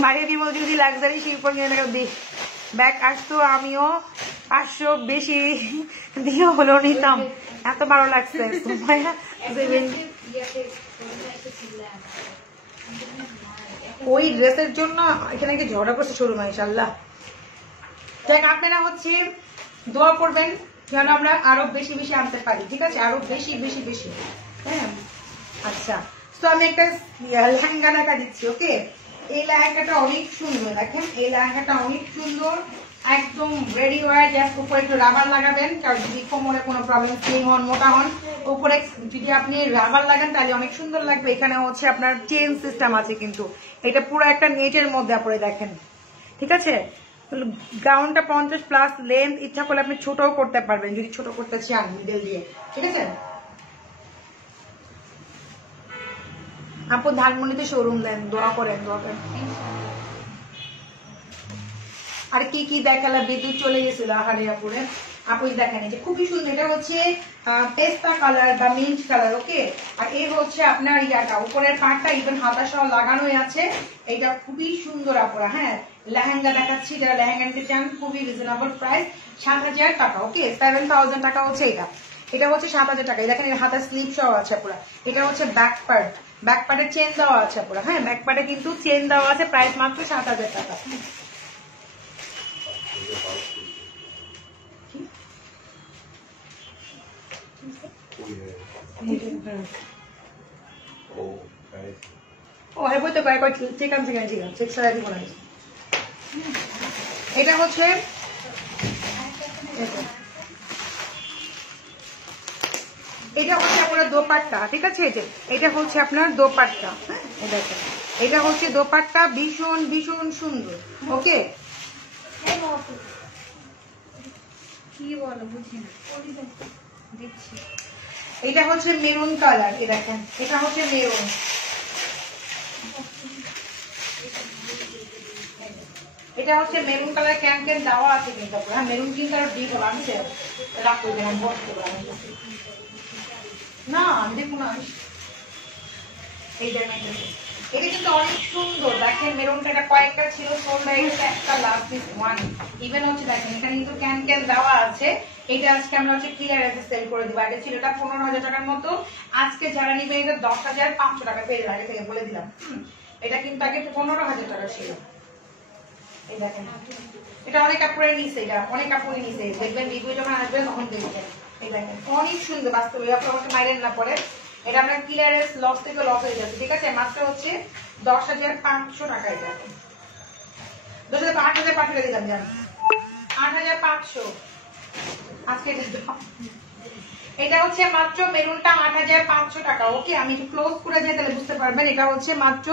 মারিয়ে দিব যদি লাক্সারি শিল্পর কিনে দিই ব্যাগ আসতো, আমিও 500 বেশি দিয়ে হলো নিতাম, এত ভালো লাগছে। ওই ড্রেসের জন্য এখানে কি ঝগড়া করছে শোরুম, ইনশাল্লাহ। দেখ আপনারা হচ্ছে দোয়া করবেন যেন আমরা আরো বেশি বেশি আনতে পারি, ঠিক আছে, আরো বেশি বেশি বেশি। হ্যাঁ, আচ্ছা, তো আমি একটা লেহেঙ্গা দেখা দিচ্ছি। ওকে, এই লেহেঙ্গাটা অনেক সুন্দর, দেখেন এই লেহেঙ্গাটা অনেক সুন্দর, একদম রেডি ওয়ার। জাস্ট উপরে একটু রাবার লাগাবেন, কারণ যদি কোমরে কোনো প্রবলেম, স্লিম হন, মোটা হন, উপরে যদি আপনি রাবার লাগান তাহলে অনেক সুন্দর লাগবে। এখানে হচ্ছে আপনার চেন সিস্টেম আছে, কিন্তু এটা পুরো একটা নেটের মধ্যে আপনি দেখেন, ঠিক আছে। গাউনটা 50+ লেন্থ, ইচ্ছা করলে আপনি ছোটও করতে পারবেন যদি ছোট করতে চান মিডল দিয়ে, ঠিক আছে। আপু ধানমন্ডিতে শোরুম দেন, দোয়া করেন, দোয়া করেন। আর কি কি দেখালা, বিদ্যুৎ চলে গেছিল আহারে আপুরে। আপুই দেখেন এই যে খুবই সুন্দর, এটা হচ্ছে পেস্তা কালার বা মিন্ট কালার। ওকে, আর এই হচ্ছে আপনার ইয়াটা উপরের পাটটা ইভেন হাতা সহ লাগানোই আছে। এটা খুবই সুন্দর আপুরা। হ্যাঁ, লেহেঙ্গা দেখাচ্ছি, যারা লেহেঙ্গা নিতে চান খুবই রিজনেবল প্রাইস, 7,000 টাকা। ওকে, 7,000 টাকা হচ্ছে এটা। এটা হচ্ছে 7,000 টাকা। দেখেন এর হাতার স্লিভ সহ আছে পুরা। এটা হচ্ছে ব্যাক পার্ট, ব্যাক পার্টে চেন দেওয়া আছে পুরা। হ্যাঁ, ব্যাক পার্টে কিন্তু চেন দেওয়া আছে, প্রাইস মাত্র 7,000 টাকা। ও হ্যাঁ, বলতে পারে ঠিক আছে, ঠিক আছে, ঠিক সারা দিব না। এটা হচ্ছে এটা হচ্ছে আপনার দোপাট্টা, ঠিক আছে। এটা হচ্ছে আপনার দোপাট্টা। হ্যাঁ, দেখেন এটা হচ্ছে দোপাট্টা, ভীষণ ভীষণ সুন্দর। ওকে, কি বলো বুঝি না, দিচ্ছি। এটা হচ্ছে মেরুন কালার। এ দেখেন এটা হচ্ছে মেরুন। এটা হচ্ছে মেরুন কালার, ক্যান ক্যান দেওয়া আছে কিন্তু। হ্যাঁ, মেরুন কিন্তু আর ডিপ আমি রাখতে দিলাম, বসতে পারলাম না, দেখুন না। এই দেখেন এটা কিন্তু অনেক সুন্দর। দেখেন মেরুনটা, এটা কয়েকটা ছিল, সোল্ড হয়ে গেছে, একটা লাস্ট দিস ওয়ান। ইভেন হচ্ছে দেখেন এখানে কিন্তু ক্যান ক্যান দেওয়া আছে। এটা আজকে আমরা হচ্ছে ক্লিয়ারেন্সে সেল করে দিব। আগে ছিল এটা 15,000 টাকার মতো, আজকে যারা নিবে এটা 10,500 টাকা পেয়ে যাবে। আগে থেকে বলে দিলাম। এটা কিন্তু আগে 15,000 টাকা ছিল। এই দেখেন এটা অনেক কাপড়ের নিচে, এটা অনেক কাপড়ের নিচে দেখবেন, রিভিউ যখন আসবে তখন দেখবেন। এই দেখেন অনেক সুন্দর, বাস্তবে আপনার আমাকে মাইরেন না পরে। এটা আপনার ক্লিয়ারেন্স লস থেকে লস হয়ে যাচ্ছে, ঠিক আছে। মাত্র হচ্ছে 10,500 টাকা। এটা 8,500 দিলাম, জান 8,500 আজকে। এটা হচ্ছে মাত্র মেরুনটা 8,500 টাকা। ওকে, আমি একটু ক্লোজ করে যাই তাহলে বুঝতে পারবেন। এটা হচ্ছে মাত্র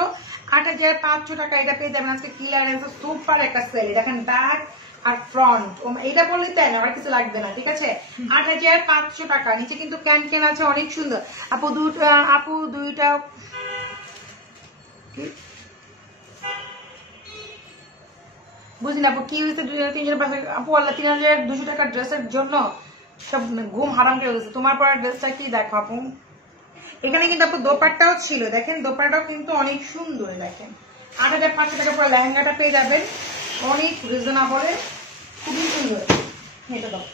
8,500 টাকা। এটা পেয়ে যাবেন আজকে ক্লিয়ারেন্স, সুপার একটা সেল। দেখেন ব্যাক আর ফ্রন্ট, এটা বললে তাই না, আর কিছু লাগবে না, ঠিক আছে। 8,500 টাকা। নিচে কিন্তু ক্যান ক্যান আছে, অনেক সুন্দর। আপু দুইটা বুঝলি আপু কি হয়েছে, 3,000 আপু আল্লাহ 3,200 টাকার ড্রেসের জন্য সব ঘুম হারাম করে গেছে। তোমার পরা ড্রেসটা কি দেখো আপু, এখানে কিন্তু আপু দোপাট্টাও ছিল। দেখেন দোপাট্টাও কিন্তু অনেক সুন্দর। দেখেন 8,500 টাকা পুরো লেহেঙ্গাটা পেয়ে যাবেন, অনেক রিজনেবলে, খুবই সুন্দর। এটা দাও,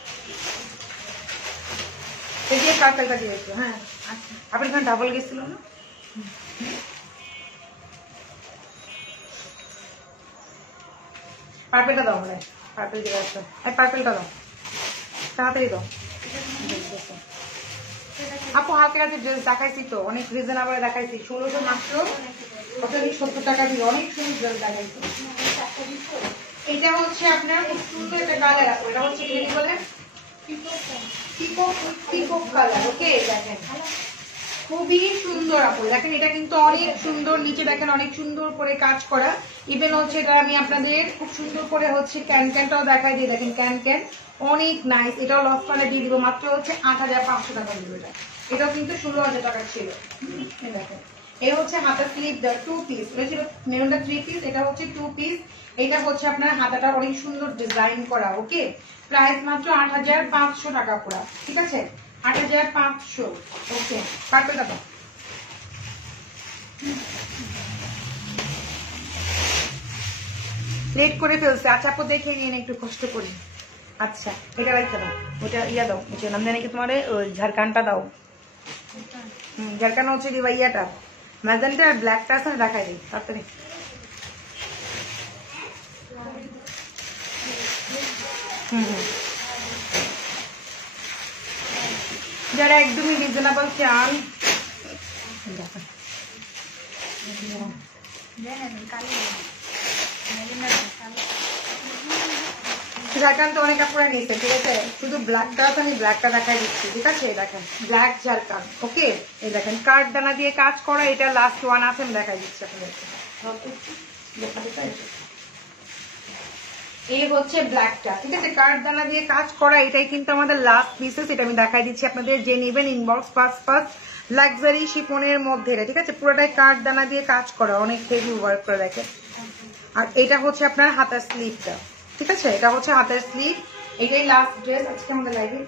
এই যে পার্পেলটা দিয়েছো। হ্যাঁ, আচ্ছা, আপনি এখানে ডাবল গেছিল না। পার্পেলটা দাও, মানে পার্পেল দিয়ে আসো, পার্পেলটা দাও, তাড়াতাড়ি দাও। আপু হাতে হাতে ড্রেস দেখাইছি তো, অনেক রিজনেবল দেখাইছি। 1600 মাত্র, 70 টাকা দিয়ে অনেক সুন্দর ড্রেস দেখাইছি। এটা হচ্ছে আপনার খুব সুন্দর একটা কালার আছে। এটা হচ্ছে কি বলে, পিকক কালার। ওকে, দেখেন খুবই সুন্দর আপু। দেখেন এটা কিন্তু অনেক সুন্দর, নিচে দেখেন অনেক সুন্দর করে কাজ করা। ইভেন হচ্ছে এটা আমি আপনাদের খুব সুন্দর করে হচ্ছে ক্যান ক্যানটাও দেখাই দিয়ে। দেখেন ক্যান ক্যান অনেক নাইস। এটাও লস পালে দিয়ে দিব, মাত্র হচ্ছে 8,500 টাকা দিব। এটাও কিন্তু 16,000 টাকা ছিল। দেখেন এই হচ্ছে হাতার স্লিভ 2 পিস। এটা ছিল মেরুনটা 3 পিস, এটা হচ্ছে 2 পিস। এটা হচ্ছে আপনার হাতাটা অনেক সুন্দর ডিজাইন করা। ওকে, প্রাইস মাত্র 8,500 টাকা পুরা, ঠিক আছে। 8,500। ওকে, পার্পেলটা দাও। লেট করে ফেলছে। আচ্ছা আপু দেখে নিন, একটু কষ্ট করি। আচ্ছা এটা রাখতে দাও, ওটা ইয়া দাও, ওটা নাম জানি কি তোমার ওই ঝাড়খানটা দাও। ঝাড়খান হচ্ছে দিবা ইয়াটা ম্যাজেন্টা আর ব্ল্যাকটা আছে, দেখাই দিই তাড়াতাড়ি। যারা একদমই রিজনেবল চান, ঝাড়খান তো অনেক কাপড়ে নিচ্ছে, ঠিক আছে। শুধু ব্ল্যাকটা আছে, আমি ব্ল্যাকটা দেখাই দিচ্ছি, ঠিক আছে। দেখেন ব্ল্যাক ঝাড়খান। ওকে, এই দেখেন কাঠ দানা দিয়ে কাজ করা। এটা লাস্ট ওয়ান আছে, আমি দেখাই দিচ্ছি আপনাদেরকে। এই হচ্ছে ব্ল্যাকটা, ঠিক আছে, কাঠ দানা দিয়ে কাজ করা। এটাই কিন্তু আমাদের লাস্ট পিসেস। এটা আমি দেখাই দিচ্ছি আপনাদের, যে নেবেন ইনবক্স ফার্স্ট লাক্সারি শিফনের মধ্যে, ঠিক আছে। পুরোটাই কাঠ দানা দিয়ে কাজ করা, অনেক হেভি ওয়ার্ক করে। দেখেন, আর এটা হচ্ছে আপনার হাতার স্লিভটা, ঠিক আছে, এটা হচ্ছে হাতের স্লিভ। এটাই লাস্ট ড্রেস আজকে আমাদের লাইভে।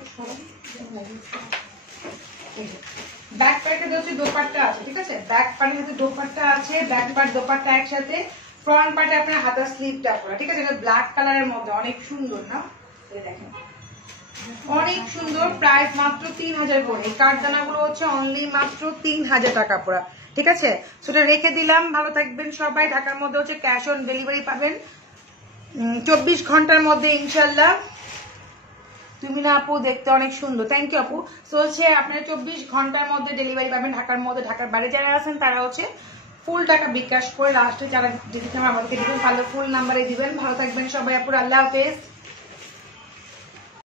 ব্যাক পার্টের হচ্ছে দোপাট্টা আছে, ঠিক আছে, ব্যাক পার্টের সাথে দোপাট্টা আছে, ব্যাক পার্ট দোপাট্টা একসাথে, ফ্রন্ট পার্টে আপনার হাতার স্লিভটা পরা, ঠিক আছে। এটা ব্ল্যাক কালারের মধ্যে অনেক সুন্দর না, দেখেন অনেক সুন্দর। প্রাইস মাত্র 3000 করে। এই কাঠদানাগুলো হচ্ছে অনলি মাত্র 3000 টাকা পড়া, ঠিক আছে। সেটা রেখে দিলাম। ভালো থাকবেন সবাই। ঢাকার মধ্যে হচ্ছে ক্যাশ অন ডেলিভারি পাবেন 24 ঘন্টার মধ্যে ইনশাল্লাহ। তুমি না আপু দেখতে অনেক সুন্দর, থ্যাংক ইউ আপু। সো হচ্ছে আপনারা 24 ঘন্টার মধ্যে ডেলিভারি পাবেন ঢাকার মধ্যে। ঢাকার বাইরে যারা আছেন তারা হচ্ছে ফুল টাকা বিকাশ করে লাস্টে যারা ডিজিট নাম্বার আমাদেরকে দিবেন, তাহলে ফুল নাম্বারে দিবেন। ভালো থাকবেন সবাই আপুর, আল্লাহ হাফেজ।